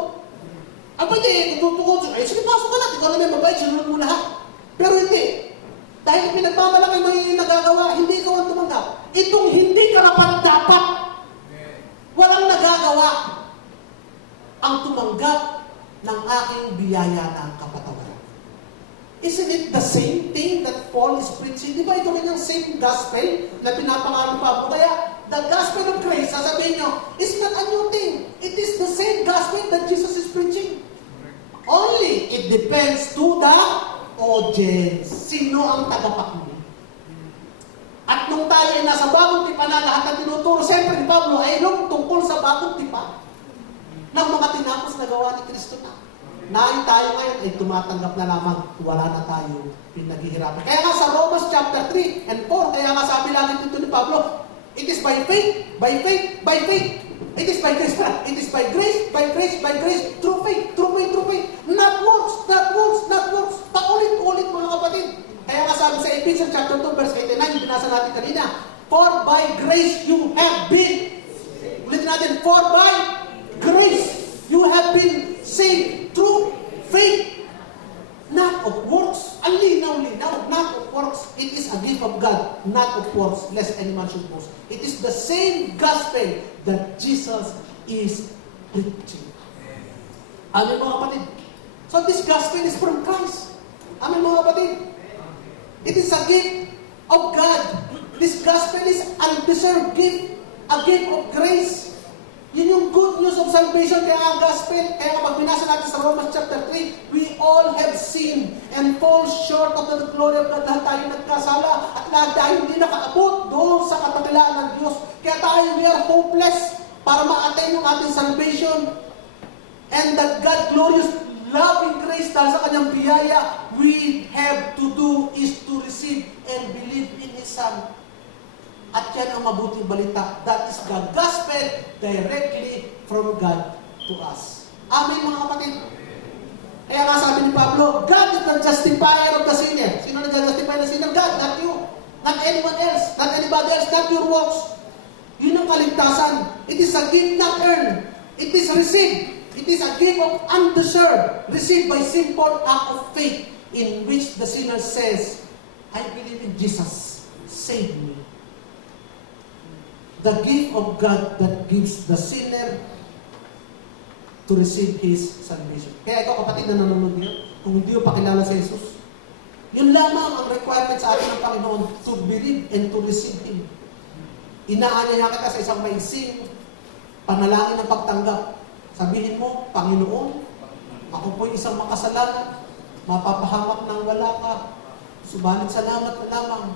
Abay, di, tutukod. Ay, sige, pasok ka na. Ikaw na may mabait, sinunod mo lahat. Pero hindi. Dahil pinagmamalaki mo yung nagagawa, hindi ikaw ang tumanggap. Itong hindi karapat-dapat, walang nagagawa ang tumanggap ng aking biyaya ng kapatawaran. Isn't it the same thing that Paul is preaching? Di ba ito rin yung same gospel na pinapangalan Pablo? Kaya, the gospel of grace, sasabihin nyo, is not a new thing. It is the same gospel that Jesus is preaching. Only, it depends to the audience. Sino ang tagapakinig? At nung tayo ay nasa bagong tipa na lahat na tinuturo, siyempre ni Pablo ay tungkol sa bagong tipa ng mga tinapos na gawa ni Kristo na. Nahin tayo ngayon ay tumatanggap na lamang, wala na tayo pinaghihirapan. Kaya nga sa Romans chapter 3 and 4, kaya nga sabi lagi dito ni Pablo, it is by faith, by faith, by faith. It is by grace, it is by grace, by grace, by grace, through faith, through faith, through faith. Not works, not works, not works. Paulit-ulit mga kapatid. Kaya nga sabi sa Ephesians chapter 2 verse 89, yung binasa natin kanina, for by grace you have been, ulit natin, for by grace you have been saved through faith, not of works. Ang linaw-linaw, not of works. It is a gift of God, not of works, lest any man should boast. It is the same gospel that Jesus is preaching. Amen mga kapatid? So this gospel is from Christ. Amen mga kapatid? It is a gift of God. This gospel is undeserved gift, a gift of grace. Yun yung good news of salvation, kaya ang gospel, kaya kapag binasa natin sa Romans chapter 3, we all have sinned and fall short of the glory of God. Dahil tayo nagkasala at lahat tayo hindi nakaabot doon sa katakilaan ng Diyos. Kaya tayo, we are hopeless para ma-attain yung ating salvation. And that God glorious loving grace dahil sa kanyang biyaya, we have to do is to receive and believe in His Son. At yan ang mabuting balita. That is the gospel directly from God to us. Amen mga kapatid. Kaya nga sabi ni Pablo, God is the justifier of the sinner. Sino nag-justify na sinner? God, not you. Not anyone else. Not anybody else. Not your works. Yun ang kaligtasan. It is a gift not earned. It is received. It is a gift of undeserved. Received by simple act of faith in which the sinner says, I believe in Jesus. Save me. The gift of God that gives the sinner to receive His salvation. Kaya ikaw kapatid na nanonood niyo, kung hindi mo pakilala sa Jesus, yun lamang ang requirement sa atin ng Panginoon, to believe and to receive Him. Inaanyaya kita sa isang maiksing panalangin ng pagtanggap. Sabihin mo, Panginoon, ako po'y isang makasalanan, mapapahamak ng wala ka, subalit salamat na lamang,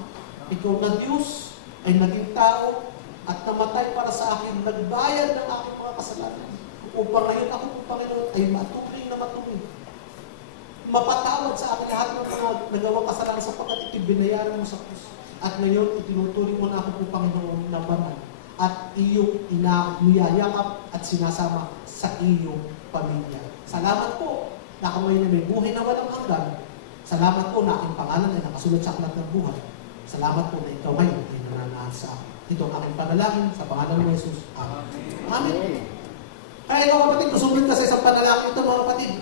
ikaw na Diyos ay naging tao at namatay para sa akin, nagbayad ng aking mga kasalanan. Upang ngayon ako po, Panginoon, ay matuloy na matuloy. Mapatawad sa akin lahat ng mga nagawang kasalanan sapagkat itibinayaran mo sa krus. At ngayon, itinutuloy mo na ako po, Panginoon, na banal. At iyong niyayakap at sinasama sa iyong pamilya. Salamat po na ako ngayon ay may buhay na walang hanggan. Salamat po na aking pangalan ay nakasulat sa aklat ng buhay. Salamat po na ikaw ngayon ay nananahan sa akin. Ito ang aking panalangin sa pangalan ng Jesus. Amen. Amen. Kaya ikaw kapatid, kusulit ka sa isang panalangin ito mga kapatid.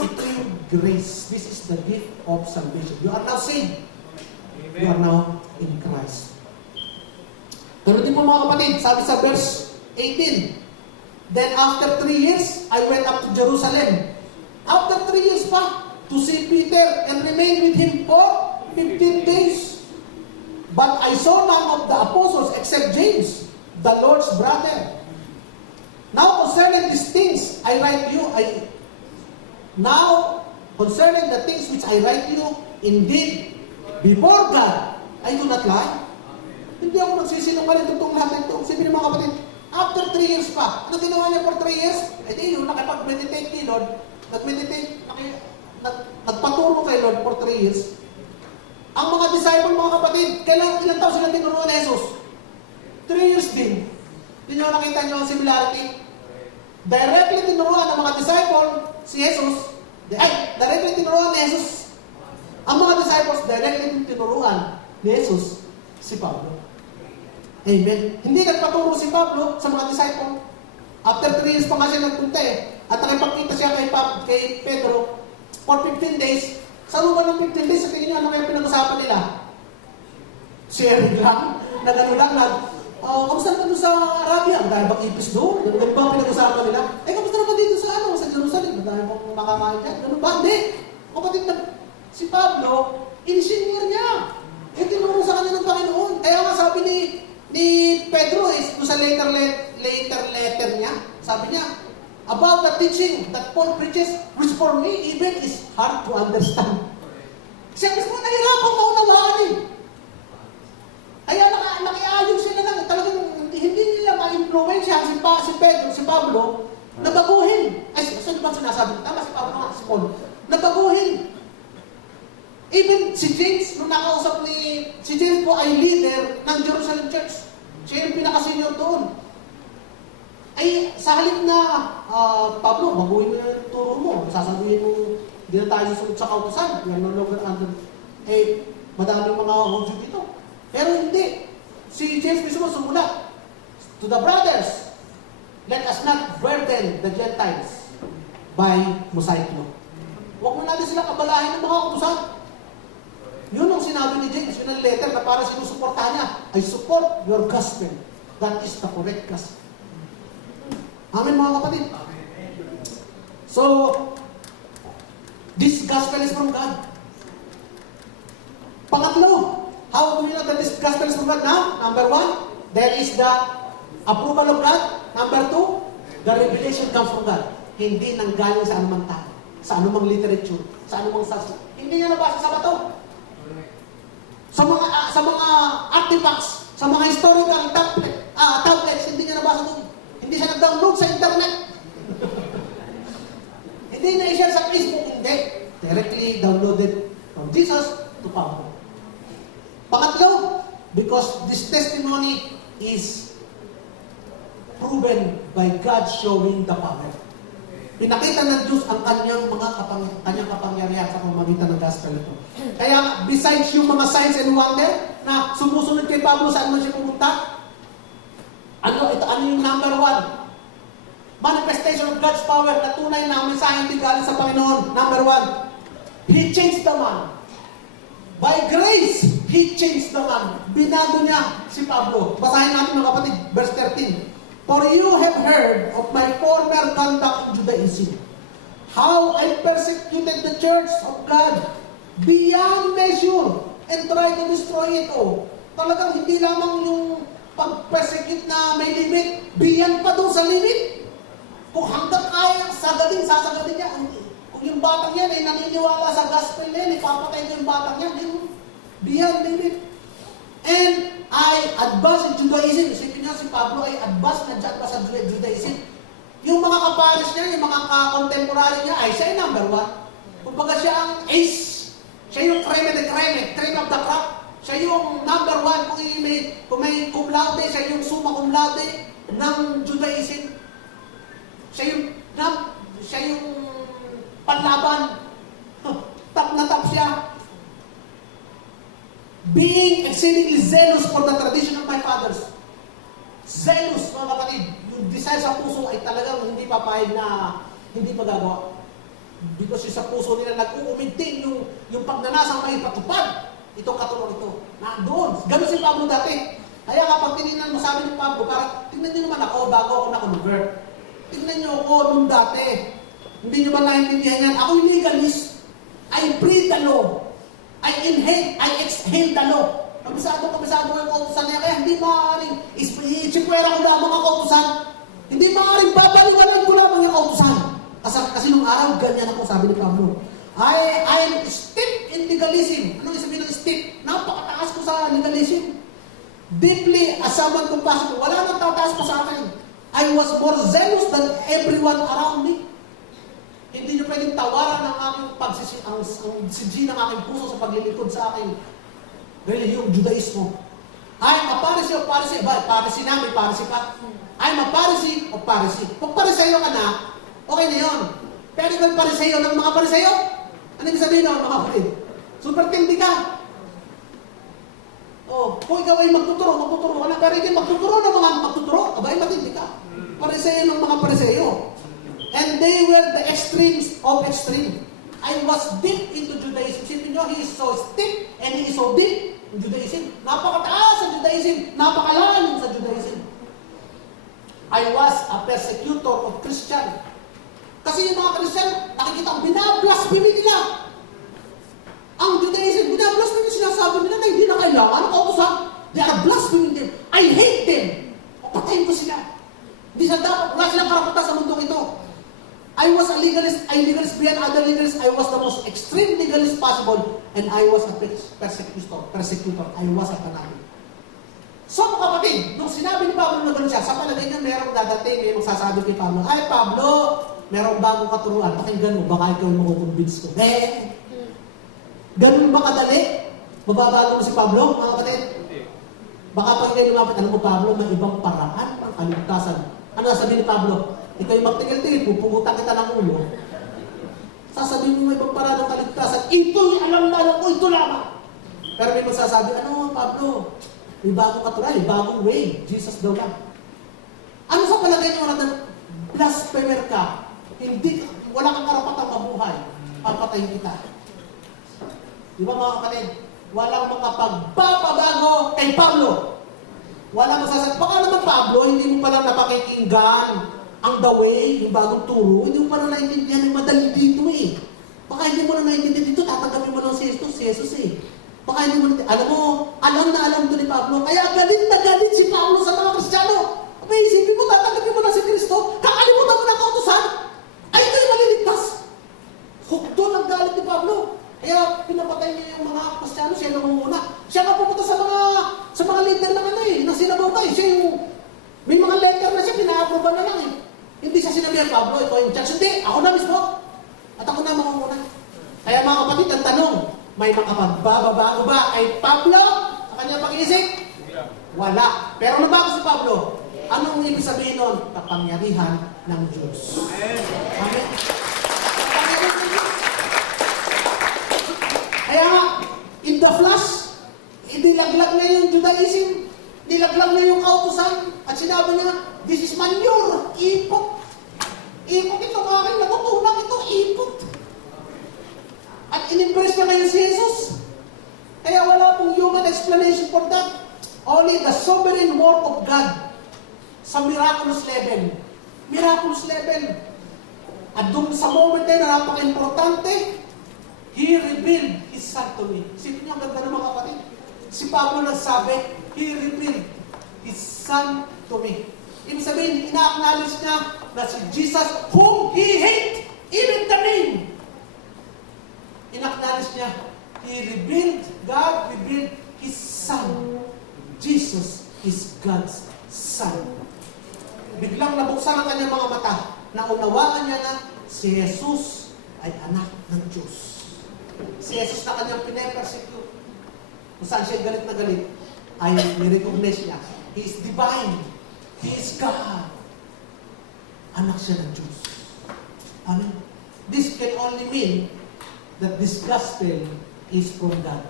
Ito yung grace. This is the gift of salvation. You are now saved. Amen. You are now in Christ. Pero din po mga kapatid, sabi sa verse 18, Then after 3 years, I went up to Jerusalem. After 3 years pa, to see Peter and remain with him for 15 days. But I saw none of the apostles except James, the Lord's brother. Now concerning these things I write to you, now concerning the things which I write to you, indeed, before God, I do not lie. Hindi ako magsisinungaling totoong lahat ito. Sabi ng mga kapatid, after 3 years pa, ano ginawa niya for 3 years? Eh di yun, nakipag-meditate kay Lord, nagpaturo kay Lord for 3 years. Ang mga disciple, mga kapatid, ilang taon sila tinuruan ni Jesus? 3 years din. Hindi nyo nakita nyo ang similarity? Directly tinuruan ng mga disciple si Jesus. Directly tinuruan ni Jesus. Ang mga disciples, directly tinuruan ni Jesus si Pablo. Amen. Hindi nagpaturo si Pablo sa mga disciple. After 3 years pa nga siya nagpunta eh. At nakipagkita siya kay Pedro for 15 days. Sa loob ng 15 days, sa tingin nyo, ano kayo pinag-usapan nila? Sharing lang. Nagano lang. Kamusta naman doon sa Arabia? Dahil bang ipis doon? Ganun ba ang pinag-usapan nila? Kamusta naman dito sa sa Jerusalem? Dahil bang makakain dyan? Ganun ba? Hindi. Kapatid, si Pablo, in-senior niya. Tinuro sa kanya ng Panginoon. Kaya nga sabi ni Pedro, doon sa later letter niya, sabi niya, about the teaching that Paul preaches, which for me even is hard to understand. Siya mismo nahirapang maunawaan eh. Kaya nakiayon sila lang. Talagang hindi nila ma-influensya si Pedro, si Pablo, na baguhin. Saan ba sinasabi? Tama si Pablo nga, si Paul. Na baguhin. Even si James, nung nakausap si James po ay leader ng Jerusalem Church. Siya yung pinaka-senior doon. Ay, sa halip na, Pablo, baguhin mo yung turo mo. Sasabihin mo, hindi na tayo susunod sa kautusan. We are no longer under, madaming mga Hudyo dito. Pero hindi. Si James mismo sumulat, to the brothers, let us not burden the Gentiles by Mosaic law. Huwag mo natin sila kabalahin ng mga kautusan. Yun ang sinabi ni James, yun ang letter na para sinusuportahan niya. I support your gospel. That is the correct gospel. Amen mga kapatid. So, this gospel is from God. Pangatlo, how do we know that this gospel is from God now? Number 1, there is the approval of God. Number 2, the revelation comes from God. Hindi nanggaling sa anumang tao, sa anumang literature, sa anumang saksi. Hindi niya nabasa sa bato. Sa mga artifacts, sa mga historical tablets, hindi niya nabasa doon. Hindi siya nag-download sa internet. Hindi na i-share sa Facebook, hindi. Directly downloaded from Jesus to Pablo. Pangatlo, because this testimony is proven by God's showing the power. Pinakita ng Diyos ang kanyang kapangyarihan sa pamamagitan ng gospel ito. Kaya, besides yung mga signs and wonder na sumusunod kay Pablo saan man siya pumunta, ano yung number 1? Manifestation of God's power na tunay na ang mensahe hindi galing sa Panginoon. Number 1, He changed the man. By grace, He changed the man. Binago niya si Pablo. Basahin natin mga kapatid, verse 13. For you have heard of my former conduct in Judaism, how I persecuted the church of God beyond measure and tried to destroy it. Talagang hindi lamang yung pag-persecute na may limit, beyond pa doon sa limit. Kung hanggang kaya, sasagadin niya. Kung yung batang yan ay naniniwala sa gospel niya, ipapatay ko yung batang yan, beyond limit. And I advance in Judaism. Isipin niya si Pablo ay advance na dyan pa sa Judaism. Yung mga kapares niya, yung mga contemporary niya, ay siya yung number 1. Kumbaga siya ang ace. Siya yung creme de creme, cream of the crop. Siya yung number 1. Kung may cum laude, siya yung summa cum laude ng Judaism. Siya yung panlaban. Top na top siya. Being exceedingly zealous for the tradition of my fathers. Zealous, mga kapatid. Yung desire sa puso ay talagang hindi papayag na hindi magagawa. Because yung sa puso nila nag-uumintin yung pagnanasang may patupad. Itong katulong ito. Nandoon. Ganun si Pablo dati. Kaya kapag tinignan mo, sabi ni Pablo, parang tingnan niyo naman ako bago ako na-convert. Tingnan niyo ako nung dati. Hindi niyo ba naintindihan yan? Ako'y legalist. I breathe the law. I exhale the law. Kabisado ko yung kautusan niya. Kaya hindi maaaring ichikwera ko lamang ang kautusan. Hindi maaaring babaliwalan ko lamang yung kautusan. Kasi nung araw, ganyan ako, sabi ni Pablo. I'm steeped in legalism. Anong sabihin ng steep? Napakataas ko sa legalism. Deeply as someone compassionate. Wala nang tataas pa sa akin. I was more zealous than everyone around me. Hindi niyo pwedeng tawaran ng aking ang siji ng aking puso sa paglilingkod sa aking relihiyong Judaismo. I'm a Pharisee of Pharisee. Pharisee na, may Pharisee pa. I'm a Pharisee of Pharisee. Kung Phariseo ka na, okay na yun. Pero ikaw Phariseo ng mga Phariseo, ano ibig sabihin nun, mga kapatid? Super tindi ka. Kung ikaw ay magtuturo ka na, pero hindi magtuturo ng mga magtuturo, abay matindi ka. Phariseo ng mga Phariseo. And they were the extremes of extreme. I was deep into Judaism. Sipin nyo, he is so steep and he is so deep in Judaism. Napakataas sa Judaism. Napakalalim sa Judaism. I was a persecutor of Christian. Kasi yung mga Christian, nakikita ang binablasphemy nila. Ang Judaism, binablasphemy, sinasabi nila na hindi na kailangan. Ano ko sa? They are blaspheming them. I hate them. Patayin ko sila. Hindi sa dapat. Wala silang karapatan sa mundong ito. I was a legalist beyond other legalists. I was the most extreme legalist possible, and I was a persecutor. I was a fanatic. So, mga kapatid, nung sinabi ni Pablo na gano'n siya, sa palagay niya merong dadating, may magsasabi kay Pablo, ay Pablo, merong bagong katuruan, pakinggan mo, baka ikaw yung makukonvince ko. Ganun ba kadali? Mababago mo si Pablo, mga kapatid? Baka pag kayo lumapit, alam mo Pablo, may ibang paraan ng kaligtasan. Ano sabihin ni Pablo? Ikaw yung magtigil-tigil, pupungutan kita ng ulo. Sasabihin mo may ibang paraan ng kaligtasan. Ito yung alam ko, ito lamang. Pero may magsasabi, ano Pablo? May bagong katuruan, may bagong way. Jesus daw lang. Ano sa palagay niyo na blasphemer ka? Wala kang karapatang mabuhay. Papatayin kita. Di ba mga kapatid? Walang makapagpapabago kay Pablo. Walang masasabi. Baka naman Pablo, hindi mo palang napakikinggan ang the way, yung bagong turo. Hindi mo palang naintindihan yung madali dito eh. Baka hindi mo lang naintindihan dito, tatanggapin mo lang si Jesus eh. Baka hindi mo, alam na alam to ni Pablo. Kaya galit na galit si Pablo sa mga Kristiyano. May isipin mo, tatanggapin mo lang si Kristo, kakalimutan mo na kautusan. Ay, ito yung maliligtas. Hukdo ng galit ni Pablo. Kaya pinapatay niya yung mga Kristiyano, siya nangunguna. Siya nga pumunta sa mga leader ng ng sinabautay. Siya yung, may mga letter na siya, pina-approve na lang eh. Hindi siya sinabihan, Pablo, ito yung church. Hindi, ako na mismo. At ako na mangunguna. Kaya mga kapatid, ang tanong, may makapagbabago ba kay Pablo sa kanyang pag-iisip? Wala. Pero nabago si Pablo. Anong ibig sabihin nun? Kapangyarihan ng Diyos. Amen. Amen. Kaya nga, in the flesh, nilaglag na yung Judaism, nilaglag na yung kautusan, at sinabi niya, this is manure, ipot. Ipot ito, aking natutunan ito, ipot. At inimpress niya ngayon si Jesus. Kaya wala pong human explanation for that. Only the sovereign work of God sa miraculous level. Miraculous level. At doon sa moment na napaka-importante, He revealed His Son to me. Isipin niyo, ang ganda ng mga kapatid. Si Pablo nagsabi, He revealed His Son to me. Ibig sabihin, ina-acknowledge niya na si Jesus, whom He hate, even the name. Ina-acknowledge niya, God revealed His Son. Jesus is God's Son. Biglang nabuksan ang kanyang mga mata. Naunawaan niya na si Jesus ay anak ng Diyos. Si Jesus na kanyang pinapersecute, kung saan siya galit na galit, ay nirecognize niya. He is divine. He is God. Anak siya ng Diyos. Amen. This can only mean that this gospel is from God.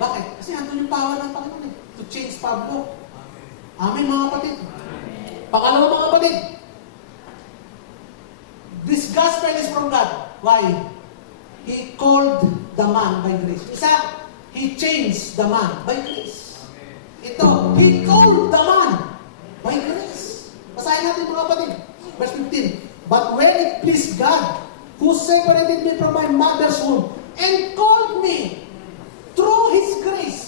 Bakit? Kasi andun yung power ng Panginoon to change Pablo. Amen, mga kapatid. Pangalawa, mga kapatid, this gospel is from God. Why? He called the man by grace. Isa, He changed the man by grace. Ito, He called the man by grace. Basahin natin, mga kapatid. Verse 15. But when it pleased God, who separated me from my mother's womb and called me through His grace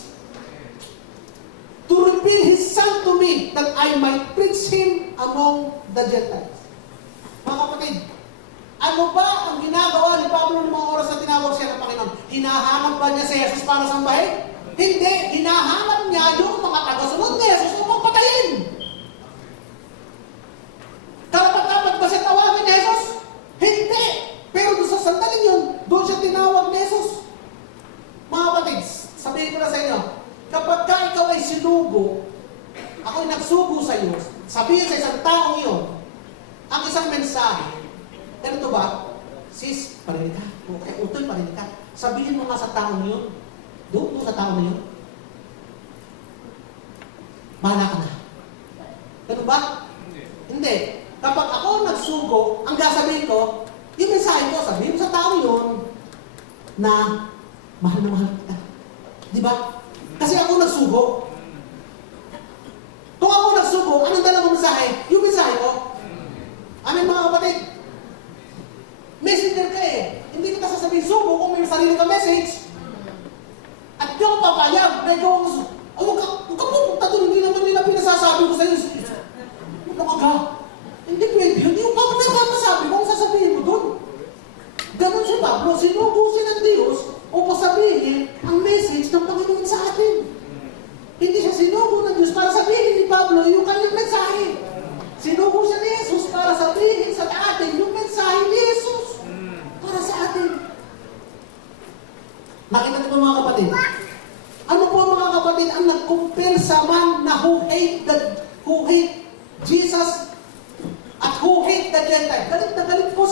to reveal His Son to me that I might preach Him among the Gentiles. Mga kapatid, ano ba ang ginagawa ni Pablo ng mga oras na tinawag siya ng Panginoon? Hinahanap ba niya si Jesus para sambahin? Hindi. Hinahanap niya yung mga tagasunod ni Jesus upang patayin. Karapat-dapat ba siya tawagin ni Jesus? Hindi. Pero doon sa sandaling yun, doon siya tinawag ni Jesus. Mga kapatid, sabihin ko na sa inyo, kapag ka ikaw ay sinugo, ako'y nagsugo sa iyo, sabihin sa isang taong yun, ang isang mensahe, ganito ba? Sis, parinig ka. Okay, utoy, parinig ka. Sabihin mo nga sa taong yun, doon sa taong yun, bahala ka na. Ganun ba? Hindi. Kapag ako nagsugo, ang gasabihin ko, yung mensahe ko, sabihin mo sa taong yun, na mahal na mahal kita. Di ba? Kasi ako nagsugo. Kung ako nagsugo, anong dala mong mensahe? Yung mensahe ko. Amen, mga kapatid. Messenger ka eh. Hindi kita sasabihin sugo kung may sarili ka message. At yung papayag, may gawang sugo. Huwag ka pupunta doon, hindi naman nila pinasasabi ko sa iyo. Ano ka ga? Hindi pwede yun. Yung Pablo nagpapasabi mo, sasabihin mo doon. Ganon si Pablo, sinubusin ng Diyos upang sabihin ang message ng Panginoon sa atin. Hindi siya sinugo ng Diyos para sabihin ni Pablo yung kanyang mensahe. Sinugo siya ni Jesus para sabihin sa atin yung mensahe ni Jesus para sa atin. Nakita niyo po, mga kapatid? Ano po, mga kapatid, ang nag-compare sa man na who hate Jesus at who hate the Gentile? Galit na galit po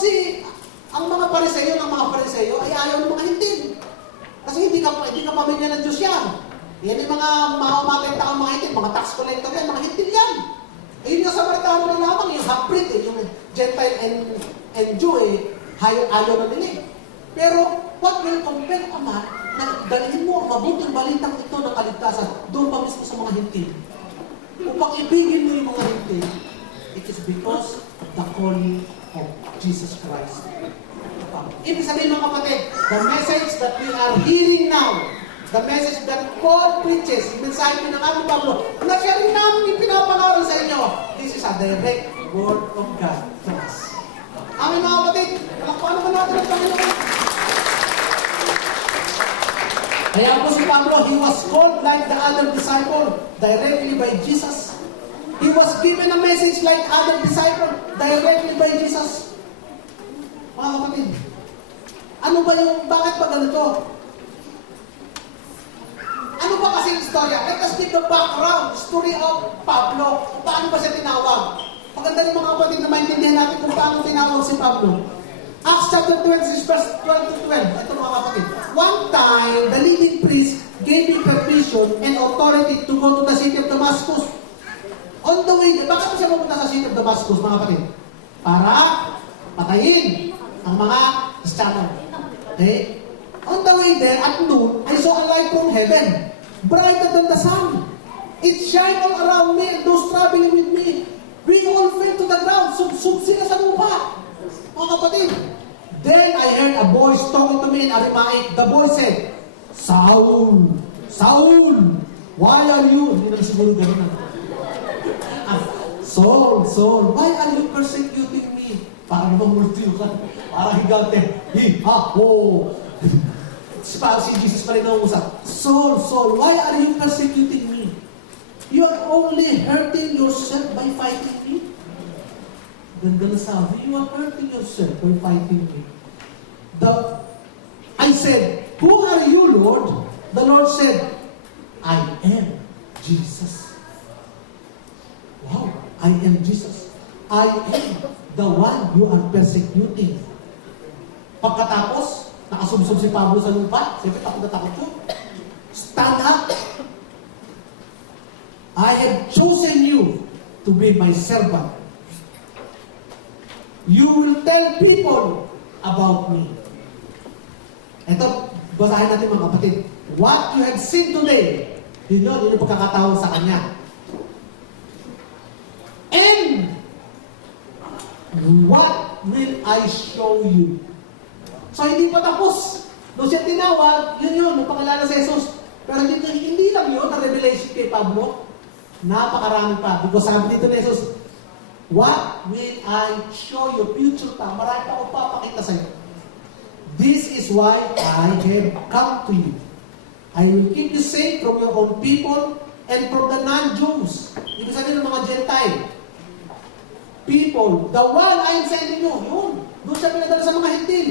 ang mga Pariseyo ay ayaw ng mga hintil. Kasi hindi ka pamilya ng Diyos yan. Yan yung mga mamamatay taong mga hintil, mga tax collector yan, mga hintil yan. Yung Samaritano na lamang, yung half-breed, yung Gentile and Jew, ayaw na nila. Pero, what will compare ka man, na dalhin mo ang mabuting balitang ito ng kaligtasan, doon pa mismo sa mga hintil. Upang ibigin mo yung mga hintil, it is because of the calling of Jesus Christ. Ibig sabihin, mga kapatid, the message that we are hearing now, the message that Paul preaches, yung mensahe ng ating Pablo, na siya rin namin ipinapangaral sa inyo, this is a direct word of God to us. Amin, mga kapatid, palakpakan naman natin ang Panginoon. Kaya po si Pablo, he was called like the other disciple, directly by Jesus. He was given a message like other disciple, directly by Jesus. Mga kapatid, ano ba yung, bakit ba ganito? Ano ba kasi istorya? Let us give the background, story of Pablo. Paano ba siya tinawag? Maganda rin mga kapatid na maintindihan natin kung paano tinawag si Pablo. Acts chapter 26, verse 12 to 12. Ito mga kapatid. One time, the leading priest gave him permission and authority to go to the city of Damascus. On the way, bakit siya pupunta sa city of Damascus, mga kapatid? Para patayin ang mga Christiano. Okay? On the way there, at noon, I saw a light from heaven, brighter than the sun. It shined all around me and those traveling with me. We all fell to the ground. Sub sila sa lupa. Mga kapatid. Then I heard a voice talking to me in Aramaic. The voice said, Saul, Saul, why are you? Hindi naman siguro ganun. Saul, Saul, why are you persecuting me? Para naman multiyo ka. Para higante. Ho. Si Jesus pa rin naungusap. Saul, Saul, why are you persecuting me? You are only hurting yourself by fighting me. Ganda na sabi, you are hurting yourself by fighting me. I said, who are you, Lord? The Lord said, I am Jesus. Wow, I am Jesus. I am the one you are persecuting. Pagkatapos, nakasubsob si Pablo sa lupa. Siyempre, takot na takot yun. Stand up. I have chosen you to be my servant. You will tell people about me. Ito, basahin natin mga kapatid. What you have seen today, yun yung pagkakataon sa kanya. And what will I show you? So, hindi pa tapos. Nung siya tinawag, yun, napakilala si Jesus. Pero hindi lang yun, na revelation kay Pablo. Napakarami pa. Because sabi dito ni Jesus, what will I show you? Future pa. Marami pa akong papakita sa'yo. This is why I have come to you. I will keep you safe from your own people and from the non-Jews. Ibig sabihin ng mga Gentile. People, the one I am sending you, yun. Doon siya pinadala sa mga Hintil.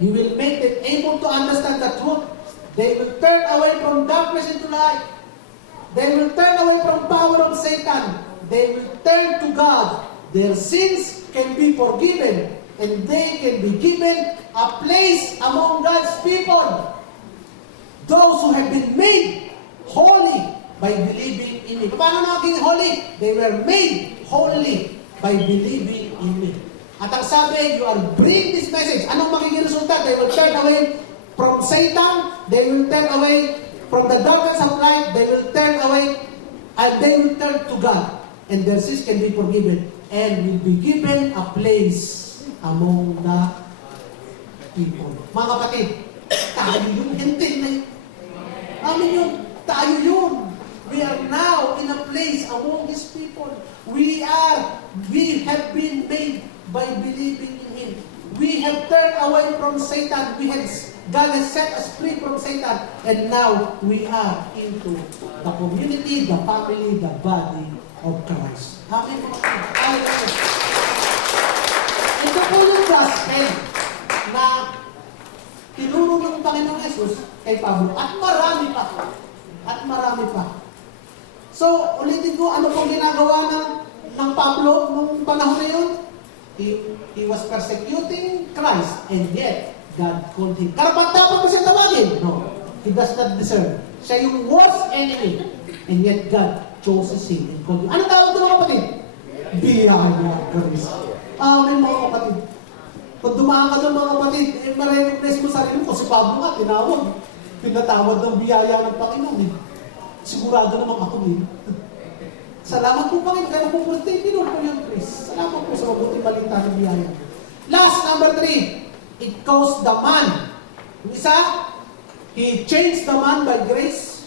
You will make them able to understand the truth. They will turn away from darkness into light. They will turn away from power of Satan. They will turn to God. Their sins can be forgiven. And they can be given a place among God's people. Those who have been made holy by believing in me. Paano naging holy? They were made holy by believing in me. At ang sabi, you are bring this message. Anong magiging resulta? They will turn away from Satan. They will turn away from the darkness of light. They will turn away and they will turn to God. And their sins can be forgiven. And will be given a place among the people. Mga kapatid, tayo yung hintin na yun. Amin yun. Tayo yun. We are now in a place among His people. We have been made by believing in Him. We have turned away from Satan. God has set us free from Satan. And now, we are into the community, the family, the body of Christ. Amen. Amen. Ito po yung gospel na tinuro ng Panginoong Jesus kay Pablo. At marami pa. At marami pa. So, ulitin ko, ano pong ginagawa ng Pablo nung panahon na yun? He was persecuting Christ, and yet, God called him. Karapat-dapat mo siya tawagin? No. He does not deserve. Siya yung worst enemy, and yet God chooses him and called him. Ano tawag ito mga kapatid? Biyaya. Grace. Amen mga kapatid. Pag dumaan ka ng mga kapatid, ma-recognize mo sarili mo. Kasi Pablo nga, tinawag. Pinatawad ng biyaya ng Panginoon. Sigurado naman ako din. Salamat po Panginoon. Kaya po po tinuro po yung Chris. Salamat po sa mabuting balita ng biyaya. Last, number 3. It caused the man. Yung isa, he changed the man by grace.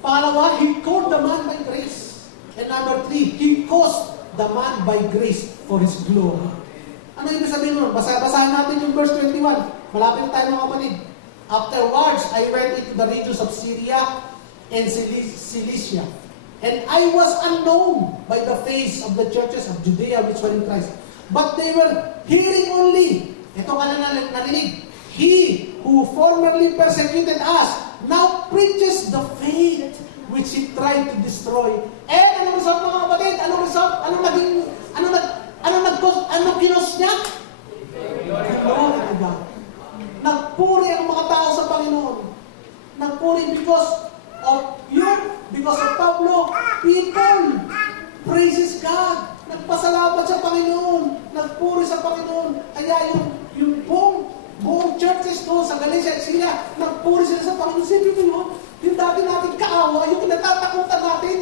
Pangalawa, he called the man by grace. And number 3, he caused the man by grace for His glory. Ano ibig sabihin mo? Basahin natin yung verse 21. Malapit na tayo mga kapatid. Afterwards, I went into the regions of Syria and Cilicia. And I was unknown by the face of the churches of Judea which were in Christ. But they were hearing only. Ito ka na narinig. He who formerly persecuted us now preaches the faith which he tried to destroy. And anong result mga kapatid? Anong result? Anong kinos niya? Glory to God. Nagpuri ang mga tao sa Panginoon. Nagpuri because of Pablo. People praises God. Nagpasalamat sa Panginoon. Nagpuri sa Panginoon. Kaya yung buong churches doon sa Galacia, nagpuri sila sa Panginoon. Sino yun? Yung dati natin kaawa, yung kinatatakutan natin.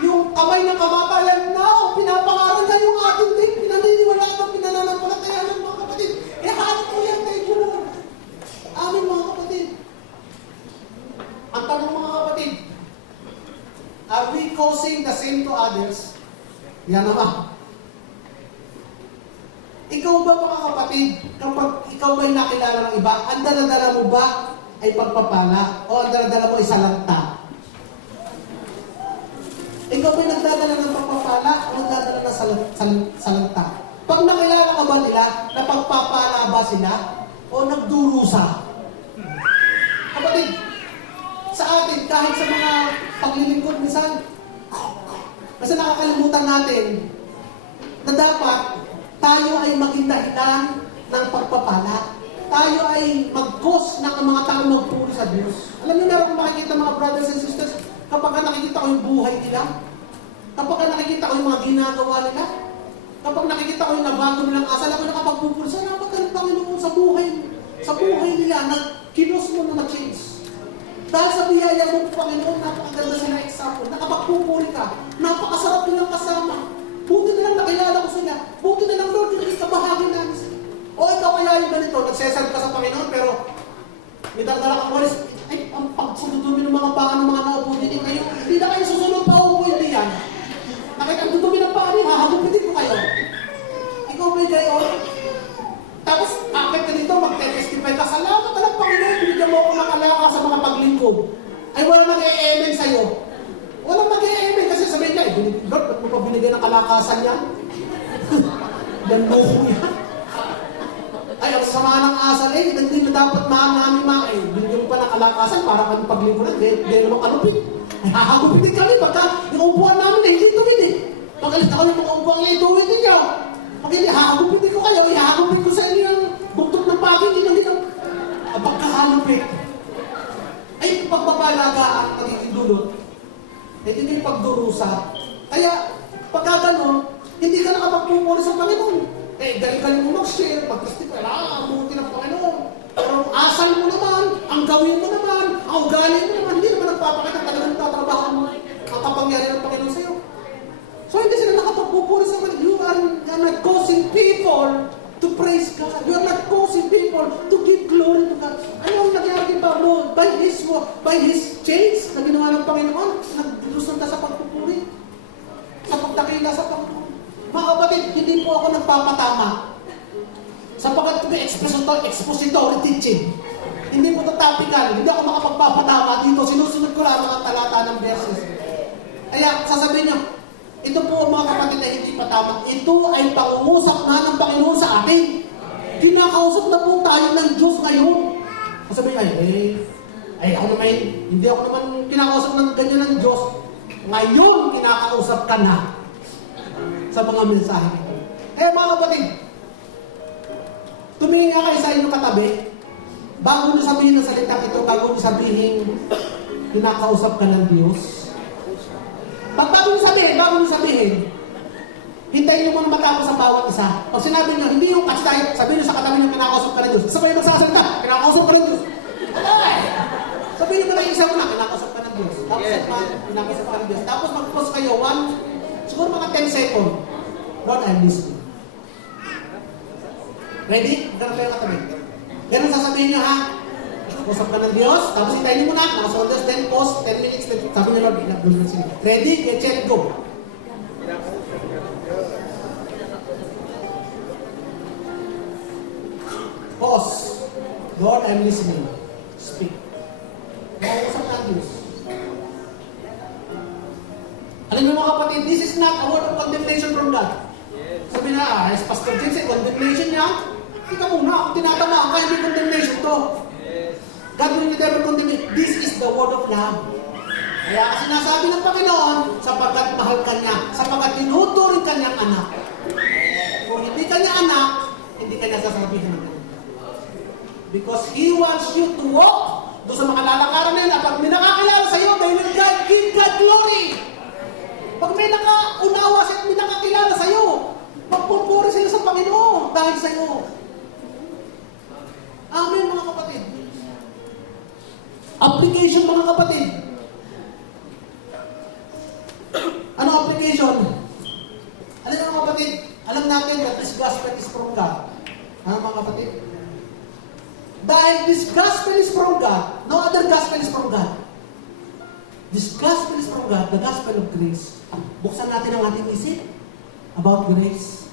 Yung kamay ng kamatayan na, pinapangaral na yung ating din. Pinaniniwalaan ng pinananampalataya ng mga kapatid. Hahanap ko yan, thank you Lord. Amin mga kapatid. Ang tanong mga kapatid, are we causing the same to others? Yan naman. Ikaw ba mga kapatid, kapag ikaw ba'y nakilala ng iba, ang dala-dala mo ba ay pagpapala o ang dala-dala mo ay salanta? Ikaw ba'y nagdadala ng pagpapala o nagdadala ng salanta? Pag nakilala ka ba nila, napagpapala ba sila o nagdurusa? Kapatid, sa atin, kahit sa mga paglilingkod minsan, kasi nakakalimutan natin na dapat tayo ay maging dahilan ng pagpapala. Tayo ay mag-cause ng mga tao magpuri sa Diyos. Alam niyo, meron kong makikita mga brothers and sisters, kapag nakikita ko yung buhay nila, kapag nakikita ko yung mga ginagawa nila, kapag nakikita ko yung nabago nilang asal, ako nakapagpupuri, salamat ka ng Panginoon sa buhay nila na kinos mo na ma-change. Dahil sa biyaya mo, Panginoon, napakaganda sila example. Nakapagpupuri ka, napakasarap nilang kasama. Buti na lang nakilala ko sila. Buti na lang, Lord, hindi ka bahagi namin sila. O ikaw kaya yung ganito, nagsesend ka sa Panginoon, pero may dala kang walis, ay, ang pagsusudumi ng mga paa ng mga naupo din kayo, hindi na kayo susunod pa upo, hindi yan. Nakita ang dudumi ng paa niyo, hahagupitin ko kayo. Ikaw ba kayo? Tapos, akit ka dito, magte-testify ka, salamat na lang, Panginoon, binigyan mo ako ng kalaka sa mga paglingkod. Ay, wala mag-e-amen sa'yo. Walang mag-e-amen kasi sabihin ka, Lord, ba't mo pa binigyan ng kalakasan yan? Yan mo ko yan. Ay, ang sama ng asal, hindi na dapat namin binigyan pa ng kalakasan para kami paglingkuran, hindi naman kalupit. Ay, hahagupitin kami pagka yung upuan namin hindi tuwid eh. Pag-alis na kami mga upuan niya, ituwid ninyo. Pag hindi, hahagupitin ko kayo, ihahagupit ko sa inyo yung bugtot ng pagi, hindi na pagkahalupit. Ay, pagpapalagaan, magiging dulot. Hindi yung pagdurusa. Kaya, pagka gano'n, hindi ka nakapagpupuri sa Panginoon. Galing mo mag-share, mag-testify, buti ng Panginoon. Pero ang asal mo naman, ang gawin mo naman, ang ugali mo naman, hindi naman nagpapakita talagang tatrabaho mo ang kapangyarihan ng Panginoon sa'yo. So, hindi sila nakapagpupuri sa Panginoon. You are not causing people to praise God. You are not causing people to give glory to God. Ano ang nangyari kay Pablo? By his change na ginawa ng Panginoon, naglusunta sa pagpupuri, sa pagdakila sa Panginoon. Mga kapatid, hindi po ako nagpapatama. Sapagkat may expository teaching. Hindi po ito topical. Hindi ako makapagpapatama dito. Sinusunod ko lang mga talata ng verses. Kaya sasabihin niyo, ito po mga kapatid na hindi patama. Ito ay pangungusap na ng Panginoon sa atin. Kinakausap na po tayo ng Diyos ngayon. Sasabihin ay ako naman, hindi ako naman kinakausap ng ganyan ng Diyos. Ngayon, kinakausap ka na sa mga mensahe. Mga kapatid, tumingin nga kayo sa inyong katabi, bago nyo sabihin ng salita ito, bago nyo sabihin, kinakausap ka ng Diyos. Bago nyo sabihin, hintayin nyo muna matapos sa bawat isa. Pag sinabi nyo, hindi yung catch tayo, sabihin nyo sa katabi nyo, kinakausap ka ng Diyos. Sabay magsasalita, kinakausap ka ng Diyos. Sabihin nyo na yung isa muna, kinakausap ka ng Diyos. Tapos kinakausap ka ng Diyos. Tapos mag-pause kayo, siguro mga 10 seconds. Lord, I'm listening. Ready? Ganun kayo katabi. Ganun sasabihin nyo ha. Usap ka ng Diyos. Tapos hintayin nyo muna. Mga soldiers, then pause. 10 minutes. Sabi nyo, Lord, ready? Get set, go. Pause. Lord, I'm listening. Speak. Usap ka ng Diyos. Alam niyo mga kapatid, this is not a word of condemnation from God. Sabi na, as Pastor James say, condemnation niya. Ika muna, ako tinatamaan ka, hindi condemnation to. God will never condemn it. This is the word of love. Kaya sinasabi ng Panginoon, sapagkat mahal ka niya, sapagkat tinuturing ka niyang anak. Kung hindi ka niya anak, hindi ka niya sasabihin ng ganun. Because He wants you to walk doon sa mga lalakaran na yun. At pag may nakakilala sa iyo, they will give God glory. Pag may nakaunawa siya at may nakakilala sa iyo, magpupuri sila sa Panginoon dahil sa iyo. Amen, mga kapatid. Application, mga kapatid. Ano application? Alam niyo, mga kapatid, alam natin that this gospel is from God. Ano, mga kapatid? Dahil this gospel is from God, no other gospel is from God. This gospel is from God, the gospel of grace. Buksan natin ang ating isip about grace.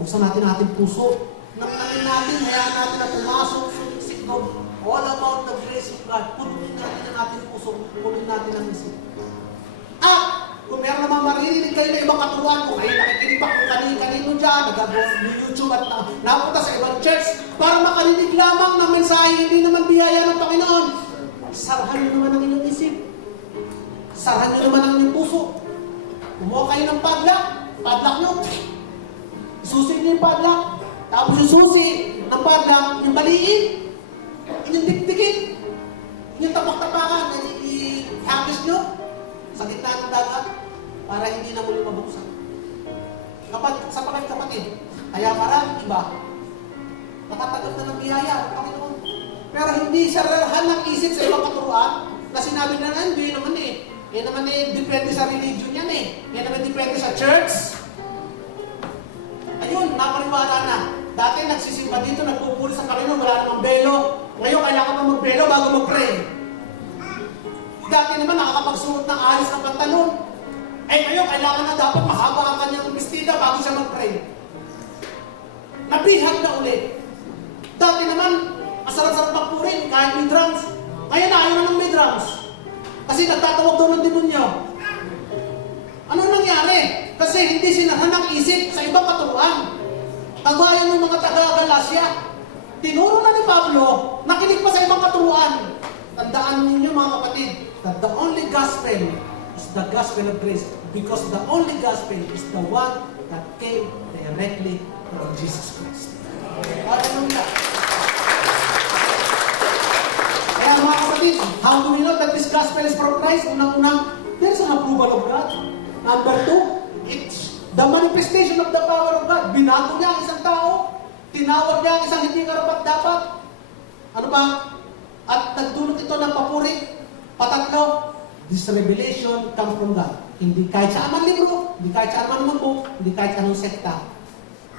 Buksan natin ang ating puso. Nakanin natin, hayaan natin na pumasok sa isip ko. All about the grace of God. Punuin natin ang ating puso. Punuin natin ang isip. At kung meron naman maririnig kayo na ibang katuruan, kung kayo nakikinig pa kung kanino dyan, nag-YouTube at napunta sa ibang church, para makarinig lamang ng mensahe, hindi naman biyaya ng Panginoon. Sarahan nyo naman ang inyong isip. Sarahan nyo naman ang inyong puso. Kumuha kayo ng padlock nyo. Isusin nyo yung padlock. Tapos yung susi ng padlock, yung baliin, inyong dikdikin, yung tapak-tapakan, i-hagis nyo sa gitna ng dagat para hindi na muli mabuksan. Sapagkat kapatid, kaya marami iba nakatanggap na ng biyaya ng Panginoon. Pero hindi siya rarahan ng isip sa ibang katuruan na sinabi na hindi naman eh. Yan naman eh, depende sa religion yan eh. Yan naman depende sa church. Ayun, napaniwala na. Dati nagsisimba dito, nagpupuri sa Panginoon, wala namang belo. Ngayon, kailangan mo magbelo bago mag-pray. Dati naman nakakapagsuot ng ayos ng pantalon. Eh ngayon, kailangan na dapat mahaba ang kanyang bestida bago siya mag-pray. Nabihag na ulit. Dati naman, asarap-sarap magpuri, kahit may drums. Ngayon, ayaw na ng may drums. Kasi nagtatawag doon ng demonyo. Ano nangyari? Kasi hindi sinahan ng isip sa ibang katuruan. Kagaya ng mga taga-Galacia. Tinuro na ni Pablo, nakinig pa sa ibang katuruan. Tandaan ninyo, mga kapatid, that the only gospel is the gospel of grace, because the only gospel is the one that came directly from Jesus Christ. Hallelujah. Kaya mga kapatid, how do we know that this gospel is from Christ? Unang-unang, there's an approval of God. Number 2, it's the manifestation of the power of God. Binago niya ang isang tao, tinawag niya ang isang hindi karapat-dapat. Ano pa? At nagdulot ito ng papuri. Patatlo, this revelation comes from God. Hindi kahit sa anong libro, hindi kahit sa anong book, hindi kahit anong sekta.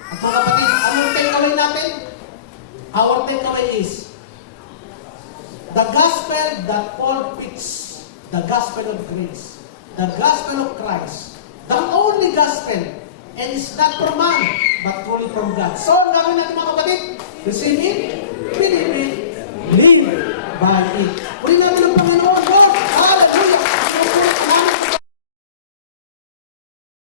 At mga kapatid, anong takeaway natin? Our takeaway is the gospel that Paul preached, the gospel of grace, the gospel of Christ, the only gospel, and it's not from man, but truly from God. So, ang gawin natin mga kapatid, receive it, believe it, live by it. Puri natin